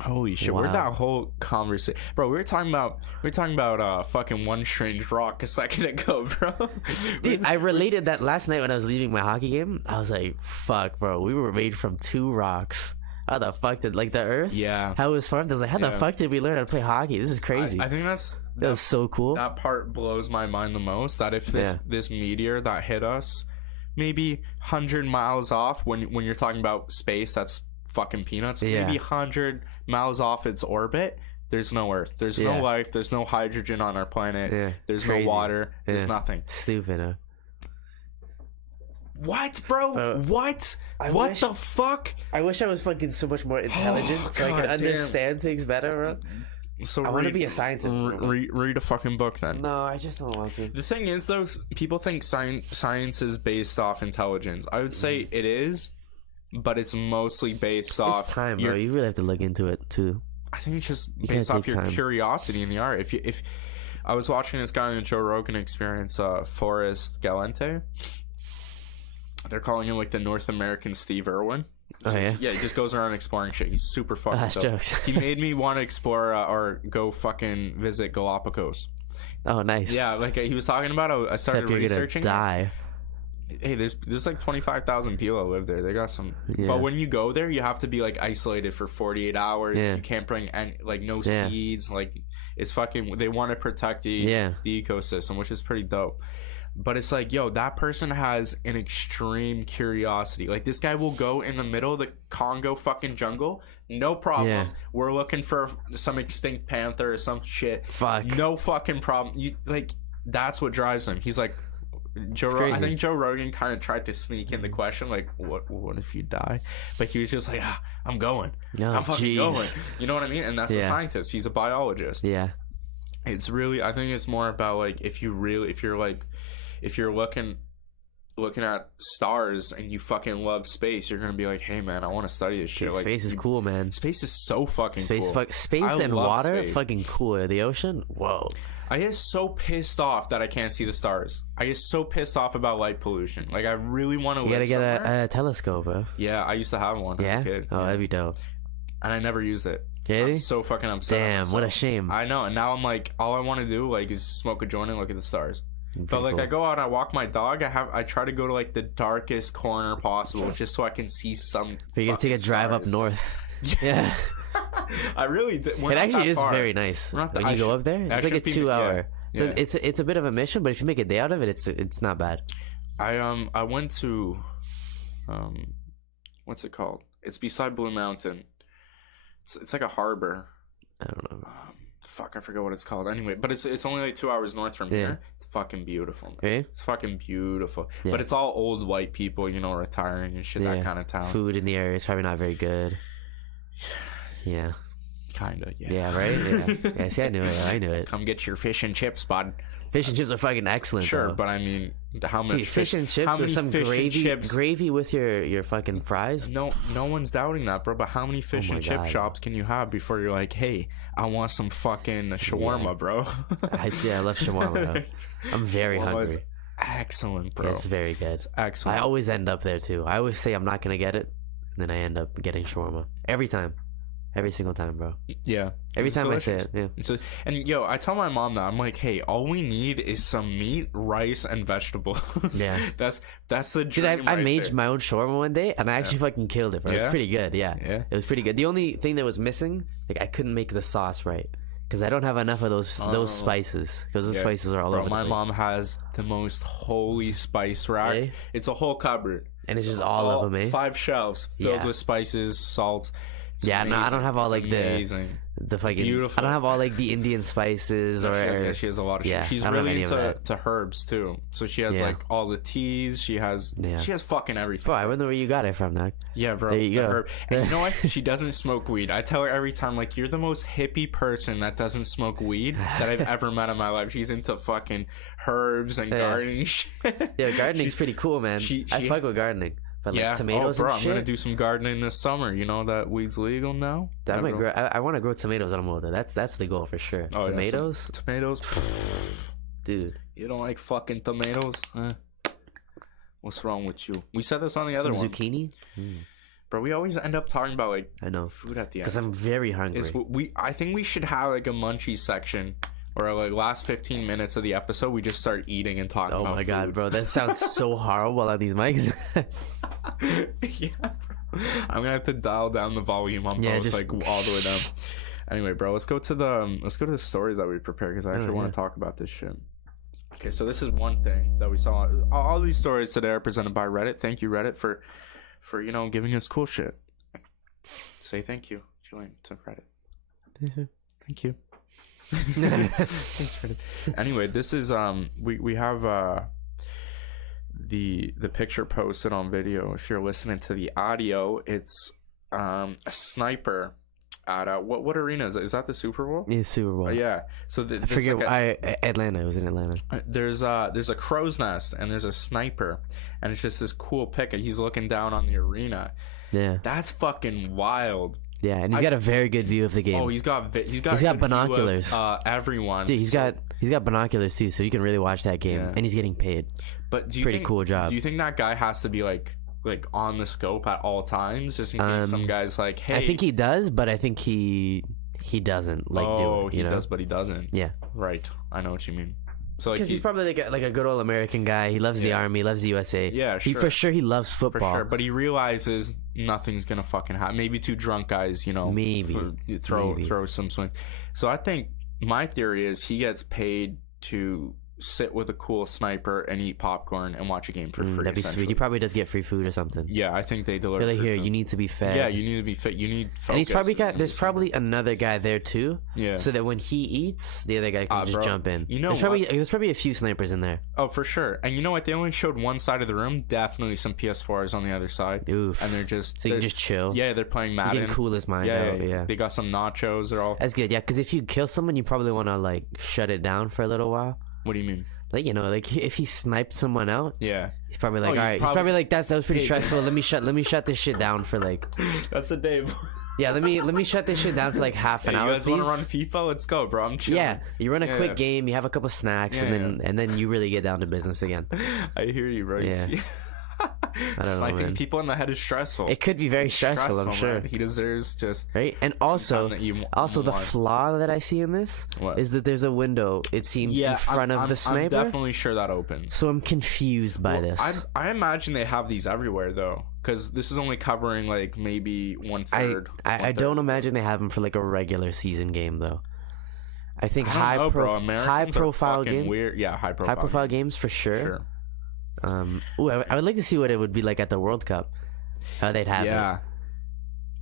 Holy shit! Wow. Where'd that whole conversation, bro? We were talking about fucking one strange rock a second ago, bro. Dude, I related that last night when I was leaving my hockey game. I was like, "Fuck, bro, we were made from 2 rocks. How the fuck did the Earth? Yeah, how it was formed? I was like, how the fuck did we learn how to play hockey? This is crazy. I think that was so cool. That part blows my mind the most. That if this meteor that hit us, maybe 100 miles off, when you're talking about space, that's fucking peanuts. Maybe 100 miles off its orbit, there's no Earth, there's no life, there's no hydrogen on our planet, there's no water, there's nothing. Stupid. What, bro? What the fuck? I wish I was fucking so much more intelligent so I could understand things better, bro. So I want to be a scientist. Read a fucking book then. No, I just don't want to. The thing is, though, people think science is based off intelligence. I would say it is, but it's mostly based off. It's time, bro. You really have to look into it too. I think it's just based off your curiosity in the art. If I was watching this guy on the Joe Rogan Experience, Forrest Galante. They're calling him like the North American Steve Irwin. So yeah, he just goes around exploring shit. He's super fucking dope. He made me want to explore or go fucking visit Galapagos. Oh, nice. Yeah, like he was talking about. I started researching. Die. Hey, there's like 25,000 people that live there. They got some, but when you go there, you have to be like isolated for 48 hours. You can't bring any, like no seeds. Like it's fucking. They want to protect the ecosystem, which is pretty dope. But it's like, yo, that person has an extreme curiosity. Like this guy will go in the middle of the Congo fucking jungle, no problem. We're looking for some extinct panther or some shit. Fuck. No fucking problem. You like that's what drives him. He's like. I think Joe Rogan kind of tried to sneak in the question, like, what if you die? But he was just like, I'm going. I'm fucking going. You know what I mean? And that's a scientist. He's a biologist. Yeah. It's really, I think it's more about, like, if you're looking at stars and you fucking love space, you're going to be like, hey, man, I want to study this shit. Space is cool, man. Space is so fucking cool. Space and water, fucking cool. The ocean, whoa. I get so pissed off that I can't see the stars. I get so pissed off about light pollution. Like, I really want to live somewhere. You gotta get a telescope, bro. Yeah, I used to have one as a kid. Oh, that'd be dope. And I never used it. Really? I'm so fucking upset. Damn, what a shame. I know, and now I'm like, all I want to do, like, is smoke a joint and look at the stars. But, like, I go out, I walk my dog, I try to go to, like, the darkest corner possible just so I can see some But you gotta take a drive up north. Yeah. I really did. It actually is very nice. When you go up there, it's like a 2-hour. So it's a bit of a mission, but if you make a day out of it, it's not bad. I went to what's it called? It's beside Blue Mountain. It's like a harbor. I don't know. Fuck, I forget what it's called. Anyway, but it's only like 2 hours north from here. It's fucking beautiful, man. Really? It's fucking beautiful. Yeah. But it's all old white people, you know, retiring and shit. That kind of town. Food in the area is probably not very good. Yeah. Kinda, yeah. Yeah, right? Yeah. Yeah, see, I knew it. Come get your fish and chips, bud. Fish and chips are fucking excellent. Sure, though. but I mean, how much Dude, fish and chips with some gravy with your fucking fries. No one's doubting that, bro. But how many fish and chip God. shops can you have before you're like, hey, I want some fucking shawarma, bro? I love shawarma. Bro. I'm very hungry. Excellent, bro. It's very good. It's excellent. I always end up there too. I always say I'm not gonna get it, and then I end up getting shawarma every time. Every single time, bro. Yeah. Every time delicious. I say it, yeah. And yo, I tell my mom that I'm like, hey, all we need is some meat, rice, and vegetables. Yeah. that's the Dude, dream. I made my own shawarma one day, and I actually fucking killed it, bro. It was pretty good, yeah. It was pretty good. The only thing that was missing, like, I couldn't make the sauce right. Because I don't have enough of those spices. Because the spices are all over the place. My mom has the most holy spice rack. Eh? It's a whole cupboard. And it's just all of them, eh? 5 shelves filled with spices, salts. It's no, I don't have all like amazing. the fucking. Beautiful. I don't have all like the Indian spices she has a lot of shit. She's really into herbs too. So she has like all the teas. She has fucking everything. Bro, I wonder where you got it from, Doc. Yeah, bro. There you go. Herb. And you know what? She doesn't smoke weed. I tell her every time, like, you're the most hippie person that doesn't smoke weed that I've ever met in my life. She's into fucking herbs and gardening shit. Yeah, gardening's pretty cool, man. I fuck with gardening. But like tomatoes and shit. I'm gonna do some gardening this summer. You know that weed's legal now. I want to grow tomatoes when I'm older. That's the goal for sure. Oh, tomatoes, yeah, tomatoes, dude. You don't like fucking tomatoes? What's wrong with you? We said this on the other one. Zucchini, bro. We always end up talking about like food at the end because I'm very hungry. I think we should have like a munchie section. Or like last 15 minutes of the episode, we just start eating and talking about food. Oh my god, bro, that sounds so horrible on these mics. Yeah, bro. I'm gonna have to dial down the volume on both, like all the way down. Anyway, bro, let's go to the stories that we prepared because I actually want to talk about this shit. Okay, so this is one thing that we saw. All these stories today are presented by Reddit. Thank you, Reddit, for giving us cool shit. Say thank you, Julian, to Reddit. Thank you. Thanks, Reddit. Anyway, this is we have the picture posted on video. If you're listening to the audio, it's a sniper at what arena is it? Is that the Super Bowl? Yeah, Super Bowl. Yeah. So I forget. Atlanta. It was in Atlanta. There's a crow's nest and there's a sniper and it's just this cool pic and he's looking down on the arena. Yeah. That's fucking wild. Yeah, and he's got a very good view of the game. Oh, he's got binoculars. Everyone. Dude, he's got binoculars too, so you can really watch that game, and he's getting paid. But cool job. Do you think that guy has to be like on the scope at all times, just in case some guy's like, hey? I think he does, but I think he doesn't do it. Oh, he does, but he doesn't. Yeah. Right. I know what you mean. So because he's probably like a good old American guy. He loves the army, loves the USA. Yeah, sure. He loves football. For sure, but he realizes nothing's gonna fucking happen. Maybe 2 drunk guys, maybe throw some swings. So I think my theory is he gets paid to sit with a cool sniper and eat popcorn and watch a game for free. That'd be sweet. He probably does get free food or something. Yeah, I think they deliver. Really, here you need to be fed. Yeah, you need to be fit. You need focus. And there's probably another guy there too. Yeah. So that when he eats, the other guy can just jump in. There's probably a few snipers in there. Oh, for sure. And you know what? They only showed one side of the room. Definitely some PS4s on the other side. Oof. And they're just you can just chill. Yeah, they're playing Madden. You can cool his mind out. Yeah. They got some nachos. They're all. That's good. Yeah, because if you kill someone, you probably want to like shut it down for a little while. What do you mean? Like, like if he sniped someone out, he's probably like, all right. He's probably like, that was pretty stressful. Let me shut this shit down for like. That's the day. Yeah, let me shut this shit down for like half an hour. You guys want to run FIFA? Let's go, bro. I'm chilling. Yeah, you run a quick game, you have a couple snacks, and then you really get down to business again. I hear you, bro. Yeah. Sniping people in the head is stressful. It could be very stressful, I'm sure. Man. He deserves just right. And also the flaw that I see in this is that there's a window. It seems in front of the sniper. I'm definitely sure that opens. So I'm confused by this. I imagine they have these everywhere though, because this is only covering like maybe 1/3. I don't imagine they have them for like a regular season game though. I think high profile games. Weird. Yeah, high profile games for sure. I would like to see what it would be like at the World Cup. How they'd have it. Yeah.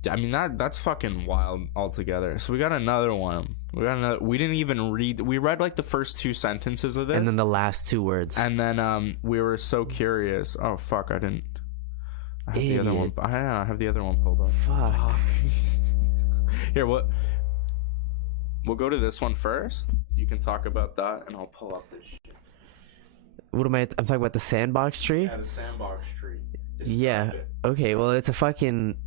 I mean that's fucking wild altogether. So we got another one. We didn't even read. We read like the first 2 sentences of this, and then the last 2 words. And then we were so curious. Oh fuck! I didn't. I have the other one. I have the other one pulled up. Fuck. Here, what? we'll go to this one first. You can talk about that, and I'll pull up this shit. What am I? I'm talking about the sandbox tree. Yeah, the sandbox tree. Yeah. Okay. Well, it's a fucking.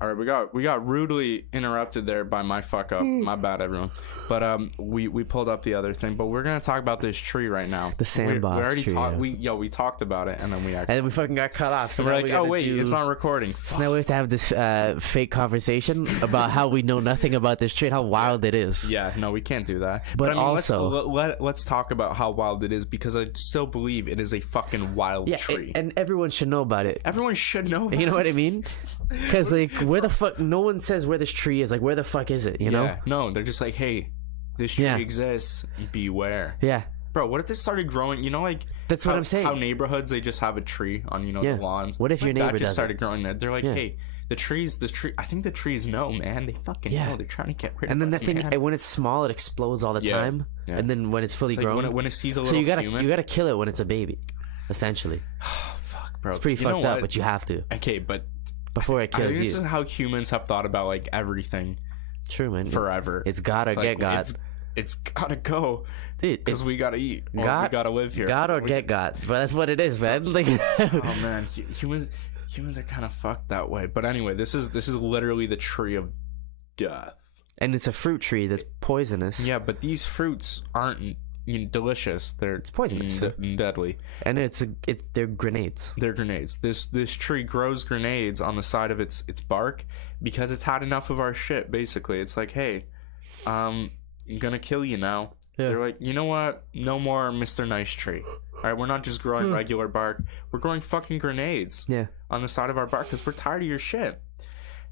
All right, we got rudely interrupted there by my fuck up. My bad, everyone. But we pulled up the other thing, but we're gonna talk about this tree right now. The sandbox we already tree. We talked about it, and then we actually. And we fucking got cut off. So we're now like, we oh gotta wait, it's not recording. So now we have to have this fake conversation about how we know nothing about this tree and how wild it is. Yeah, no, we can't do that. But I mean, also, let's talk about how wild it is, because I still believe it is a fucking wild tree. And everyone should know about it. Everyone should know. You know what I mean? Because like, where the fuck? No one says where this tree is. Like, where the fuck is it? You know? No, they're just like, hey, this tree exists. Beware. Yeah. Bro, what if this started growing? You know, like that's what I'm saying. How neighborhoods, they just have a tree on the lawns. What if your neighbor just started growing there? They're like, hey, the tree. I think the trees know, man. They fucking know. They're trying to get rid of and then us, that thing, man. when it's small, it explodes all the time. Yeah. And then when it's fully grown, when it sees a little human, you gotta kill it when it's a baby, essentially. Oh, fuck, bro. It's pretty fucked up, but you have to. Okay, but before it kills you. This is how humans have thought about like everything. True, man. Forever. It's gotta get got. It's gotta go, because we gotta eat. We gotta live here. God or get got, but that's what it is, man. Like, oh man, humans are kind of fucked that way. But anyway, this is literally the tree of death, and it's a fruit tree that's poisonous. Yeah, but these fruits aren't delicious. It's poisonous and deadly. And they're grenades. They're grenades. This tree grows grenades on the side of its bark because it's had enough of our shit. Basically, it's like, hey, I'm gonna kill you now. Yeah. They're like, you know what? No more Mr. Nice Tree. All right, we're not just growing regular bark. We're growing fucking grenades. Yeah. On the side of our bark because we're tired of your shit.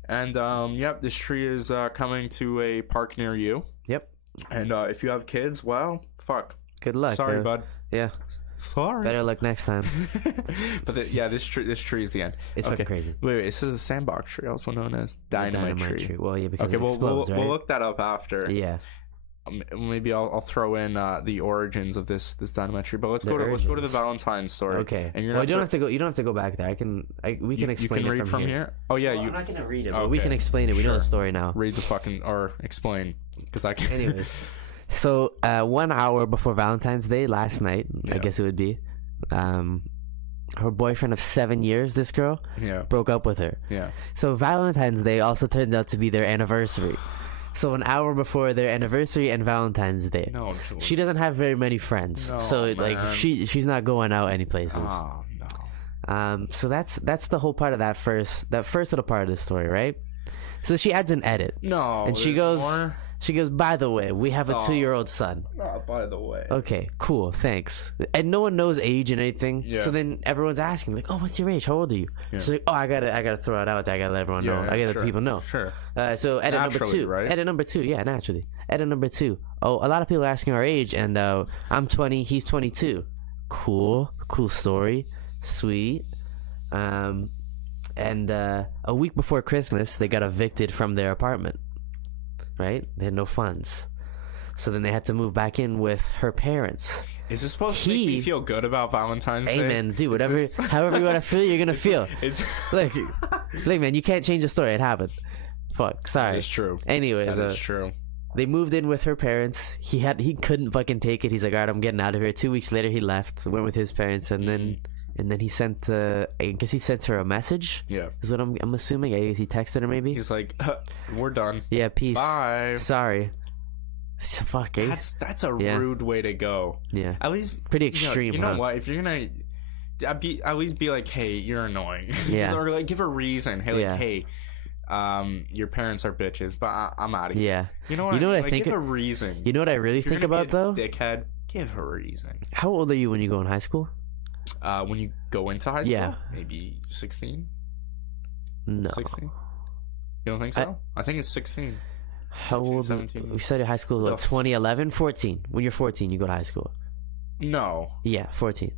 And yep, this tree is coming to a park near you. Yep. And if you have kids, well, fuck. Good luck. Sorry, bud. Yeah. Sorry. Better luck next time. But this tree is the end. It's fucking crazy. Wait, this is a sandbox tree, also known as dynamite tree. Well, yeah, because it explodes, we'll look that up after. Yeah. Maybe I'll throw in the origins of this dynamite tree. But let's go to the Valentines story. Okay. And you don't have to go. You don't have to go back there. We can explain you can it read from here. Oh yeah, I'm not gonna read it, but we can explain it. We know the story now. Read the fucking or explain because I can. Anyways. So 1 hour before Valentine's Day last night, I guess it would be, her boyfriend of 7 years, this girl, broke up with her. Yeah. So Valentine's Day also turned out to be their anniversary. So an hour before their anniversary and Valentine's Day. No, she doesn't have very many friends. No, so like she's not going out any places. Oh no. So that's the whole part of that first little part of the story, right? So she adds an edit. No. And she goes more? She goes, by the way, we have a 2-year-old son. Not by the way. Okay, cool, thanks. And no one knows age and anything. Yeah. So then everyone's asking, like, oh, what's your age? How old are you? Yeah. She's like, oh, I gotta throw it out there. I gotta let everyone know. I gotta let people know. Sure. So edit number 2. Right? Edit number 2, yeah, naturally. Edit number 2. Oh, a lot of people are asking our age, and I'm 20, he's 22. Cool story. Sweet. And a week before Christmas, they got evicted from their apartment. Right? They had no funds. So then they had to move back in with her parents. Is this supposed to make me feel good about Valentine's Day? Hey, man, dude, however you want to feel, you're going to feel. Look, man, you can't change the story. It happened. Fuck, sorry. It's true. Anyways. That's true. They moved in with her parents. He couldn't fucking take it. He's like, all right, I'm getting out of here. 2 weeks later, he left, went with his parents, and then he sent, I guess he sent her a message. Yeah. Is what I'm assuming. I guess he texted her maybe. He's like, we're done. Yeah, peace. Bye. Sorry. Fuck, eh? That's a rude way to go. Yeah. At least. Pretty extreme, You know what? If you're going to at least be like, hey, you're annoying. Yeah. Or like give a reason. Hey, like, hey, your parents are bitches, but I'm out of here. Yeah. You know what I think? Give a reason. You know what I really think about, though? Dickhead, give a reason. How old are you when you go in high school? When you go into high school, maybe 16. No, 16. You don't think so? I think it's 16. How 16, old? 17. We started high school like 2011, 14. When you're 14, you go to high school. No. Yeah, 14.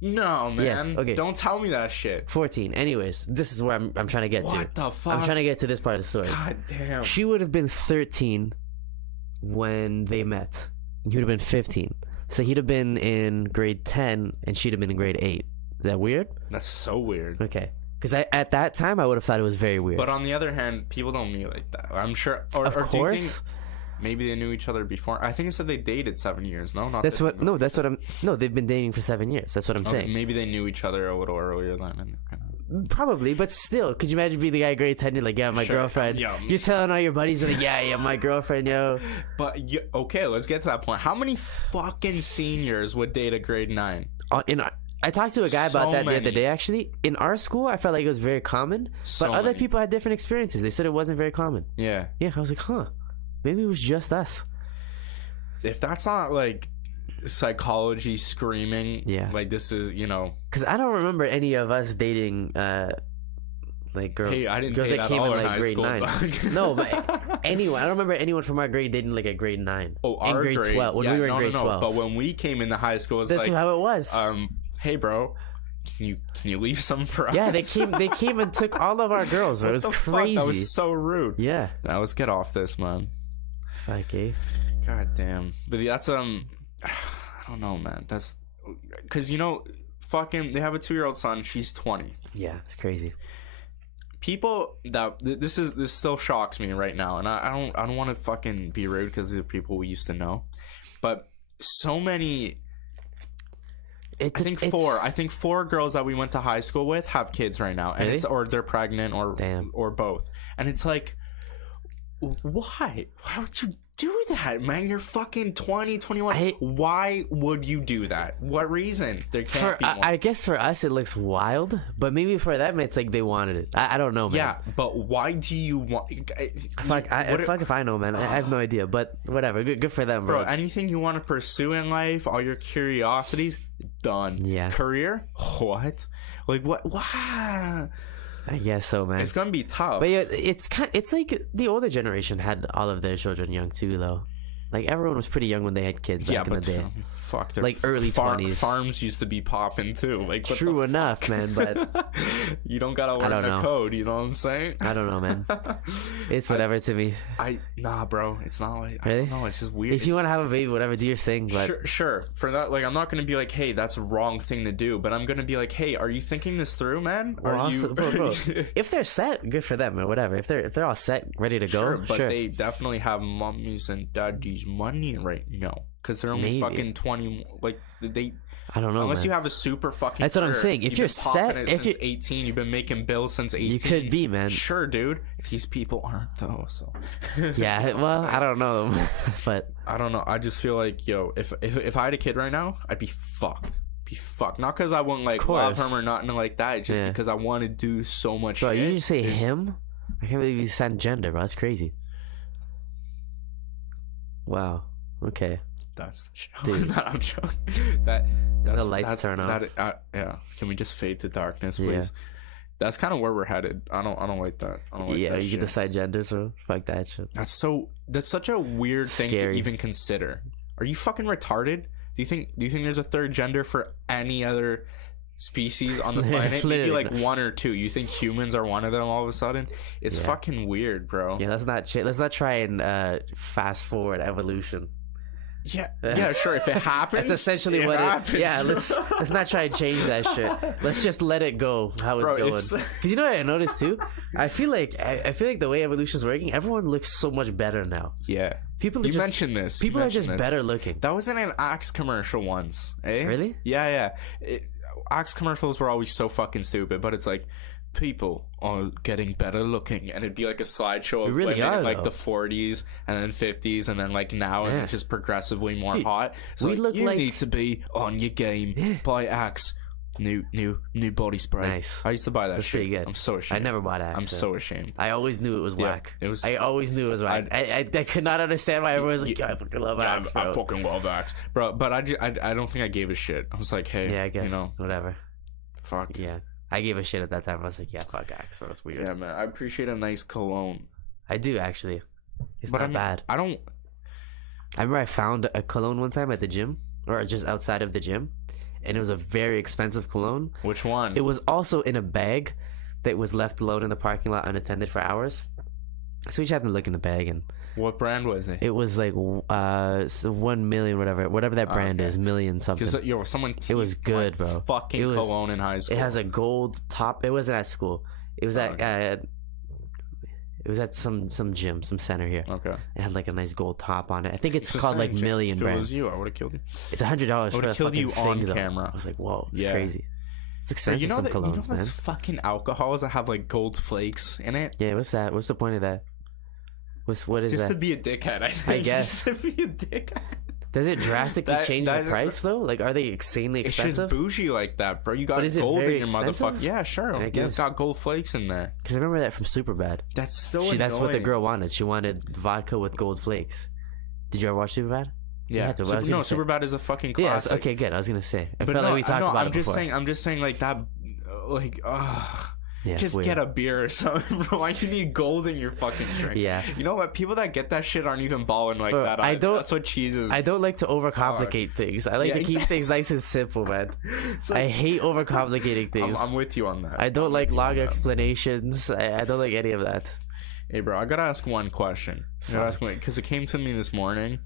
No, man. Yes, okay. Don't tell me that shit. 14. Anyways, this is where I'm trying to get to. What the fuck? I'm trying to get to this part of the story. God damn. She would have been 13 when they met. He would have been 15. So he'd have been in grade 10 and she'd have been in grade 8. Is that weird? That's so weird. Okay. Because at that time I would have thought it was very weird. But on the other hand, people don't meet like that. I'm sure. Or, of or course. do you think maybe they knew each other before? I think it said they dated 7 years. No, not That's that what. No, that's what I'm. No, they've been dating for 7 years. That's what I'm saying. Maybe they knew each other a little earlier then. And kind of... Probably, but still, could you imagine being the guy grade 10? You're like, yeah, my Sure. girlfriend. Yeah. You're telling all your buddies, like, yeah, my girlfriend, yo. But okay, let's get to that point. How many fucking seniors would date a grade 9? I talked to a guy about So that the other many. day, actually. In our school, I felt like it was very common. So But other many. people had different experiences. They said it wasn't very common. Yeah. Yeah, I was like, huh. Maybe it was just us. If that's not like psychology screaming, Yeah. like this is, Because I don't remember any of us dating, like, girls. Hey, I didn't girls date that at came all in, in like, high grade school, 9. dog. No, but anyone. I don't remember anyone from our grade dating, like, a grade 9. Oh, in our grade 12. When we were in grade 12. But when we came into high school, it's That's like, how it was. hey, bro, can you leave some for us? Yeah, they came and took all of our girls, bro. It was What the fuck? crazy. That was so rude. Yeah. Now let's get off this, man. Okay. God damn. But that's I don't know, man. That's because fucking they have a 2-year-old son. She's 20. Yeah, it's crazy. People that this still shocks me right now, and I don't want to fucking be rude because these are people we used to know, but so many. I think four girls that we went to high school with have kids right now, and Really? or they're pregnant Damn. or both, and it's like, why would you do that, man? You're fucking 20, 21. Why would you do that? What reason? There can't be one. I guess for us it looks wild, but maybe for them it's like they wanted it. I don't know, man. Yeah, but why do you want? Fuck if I know, man. I have no idea, but whatever. Good for them, bro. Anything you want to pursue in life, all your curiosities, done. Yeah. Career? What? Like what? Wow. I guess so, man. It's gonna be tough. But yeah, it's like the older generation had all of their children young too, though. Like everyone was pretty young when they had kids back in the day. Fuck, like early 20s. Farms used to be popping too. Like what true enough, man. But you don't gotta learn the code. You know what I'm saying? I don't know, man. It's whatever to me. Nah, bro. It's not like really? I don't know. It's just weird. If you want to have a baby, whatever, do your thing. But sure. For that, like, I'm not gonna be like, hey, that's a wrong thing to do. But I'm gonna be like, hey, are you thinking this through, man? Bro, if they're set, good for them or whatever. If they're all set, ready to go, but they definitely have mommies and daddies money right now because they're only fucking 20. Like they. I don't know. Unless man. you have a super fucking. That's what I'm saying. If you're set, if you're 18, you've been making bills since 18. You could be, man. Sure, dude. These people aren't though. So. Yeah. Well, I don't know, but I don't know. I just feel like, if I had a kid right now, I'd be fucked. Not because I wouldn't like love him or nothing like that. It's just because I want to do so much. Bro, shit. you just say him? I can't believe you said gender, bro. That's crazy. Wow. Okay. That's the show. Dude. I'm joking. That's the lights turn off. Yeah. Can we just fade to darkness, please? Yeah. That's kind of where we're headed. I don't like that. I don't like that you shit. can decide gender, so fuck that shit. That's such a weird thing to even consider. Are you fucking retarded? Do you think there's a third gender for any other species on the planet? Maybe like one or two. You think humans are one of them all of a sudden? It's fucking weird, bro. Yeah, let's not try and fast forward evolution. Yeah, sure. If it happens, that's essentially what happens, it. Yeah, bro. let's not try and change that shit. Let's just let it go how it's going. Because you know what I noticed too? I feel like the way evolution's working, everyone looks so much better now. Yeah, people. Mentioned this. People are just better looking. That was in an Axe commercial once. Eh? Really? Yeah. Axe commercials were always so fucking stupid, but it's like people are getting better looking, and it'd be like a slideshow of women in like the 40s and then 50s and then like now, and it's just progressively more hot. So you need to be on your game. Buy Axe new body spray. Nice. I used to buy that. That's shit. pretty good. I'm so ashamed. I never bought Axe. I'm so ashamed. I always knew it was whack. I always knew it was whack. I could not understand why everyone was like, I fucking love Axe, bro. I fucking love Axe, bro. But I don't think I gave a shit. I was like, hey, I guess, whatever. Fuck yeah. I gave a shit at that time. I was like, yeah, fuck Axe, bro. It's weird. Yeah, man. I appreciate a nice cologne. I do, actually. It's not bad. I remember I found a cologne one time at the gym, or just outside of the gym, and it was a very expensive cologne. Which one? It was also in a bag that was left alone in the parking lot unattended for hours. So we just happened to look in the bag, and What brand was it? It was like 1 million, whatever that brand is, million something. Because someone. It was good, bro. Fucking cologne in high school. It has a gold top. It wasn't at school. It was at some gym, some center here. Okay. It had like a nice gold top on it. I think it's called like Million brand. If it was you, I would have killed you. It's $100 I for would the have killed you on camera. I was like, whoa, it's crazy. It's expensive. You know some that, colognes, man. those fucking alcohols that have like gold flakes in it. Yeah, what's that? What's the point of that? What is just that? to be a dickhead, I think. I guess. Just to be a dickhead. Does it drastically change the price though? Like, are they insanely expensive? It's just bougie like that, bro. You got gold in your motherfucker. Yeah, sure. It's got gold flakes in there. Because I remember that from Superbad. That's so annoying. That's what the girl wanted. She wanted vodka with gold flakes. Did you ever watch Superbad? Yeah. Superbad is a fucking classic. Yeah, okay, good. I was gonna say. I felt like we talked about it before. I'm just saying like that. Like, yeah, just get a beer or something, bro. Why you need gold in your fucking drink? Yeah. You know what? People that get that shit aren't even balling like that. That's what cheese is. I don't like to overcomplicate things. I like to keep things nice and simple, man. I hate overcomplicating things. I'm with you on that. I don't like long explanations. I don't like any of that. Hey, bro, I gotta ask one question. Because it came to me this morning,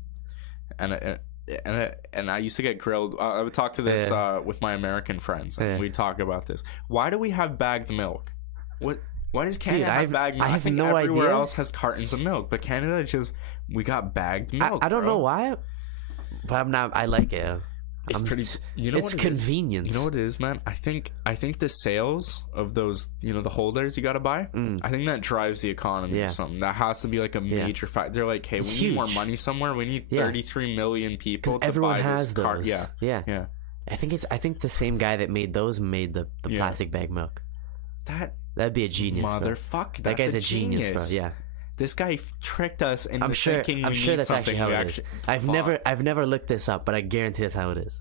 and I used to get grilled. I would talk to this with my American friends, and we'd talk about this. Why do we have bagged milk? Why does Canada have bagged milk? I think no everywhere else has cartons of milk, but Canada we got bagged milk. I don't know why, but I like it. It's pretty. It's convenience. You know what it is, man? I think the sales of those, the holders you gotta buy. I think that drives the economy or something. That has to be like a major factor. They're like, hey, we need more money somewhere. We need 33 million people to everyone buy has this those. Yeah. I think the same guy that made those made the plastic bag milk. That'd be a genius. Motherfucker, that guy's a genius, bro. Yeah. This guy tricked us into thinking I'm sure that's actually how it is. I've never looked this up, but I guarantee that's how it is.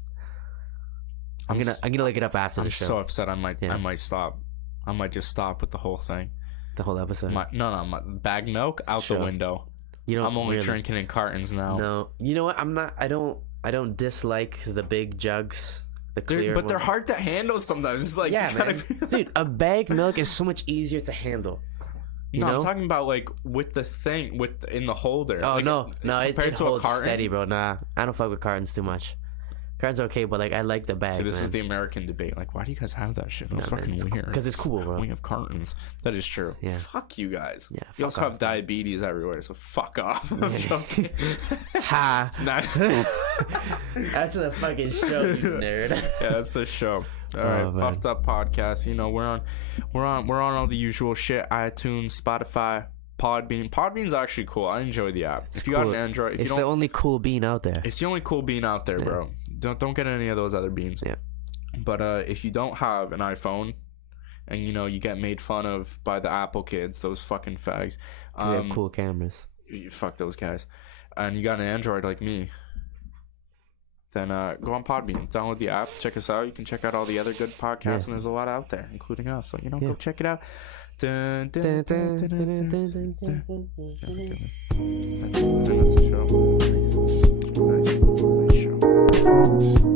I'm gonna look it up after the show. I'm so upset. I might stop. I might just stop with the whole thing. The whole episode. No. Bag milk out the window. I'm only drinking in cartons now. No, you know what? I'm not. I don't dislike the big jugs. But they're hard to handle sometimes. It's like, man. Dude, a bag milk is so much easier to handle. You know? I'm talking about like with the thing in the holder. Oh, like, no, it to holds a carton. Steady, bro. Nah, I don't fuck with cartons too much. Carton's okay, but like I like the bag. So this is the American debate. Like, why do you guys have that shit? That's fucking weird. Because it's cool, bro. We have cartons. That is true. Yeah. Fuck you guys. Yeah. You also have diabetes everywhere, so fuck off. I'm joking. Ha. That's the fucking show, you nerd. Yeah, that's the show. All right, Puffed Up Podcast. We're on all the usual shit. iTunes, Spotify, Podbean. Podbean's actually cool. I enjoy the app. If you got an Android, it's the only cool bean out there. It's the only cool bean out there, bro. Don't get any of those other beans. Yeah. But if you don't have an iPhone, and you get made fun of by the Apple kids, those fucking fags. They have cool cameras. Fuck those guys. And you got an Android like me, then go on Podbean, download the app, check us out. You can check out all the other good podcasts, and there's a lot out there, including us. So go check it out. That's the show. Nice show.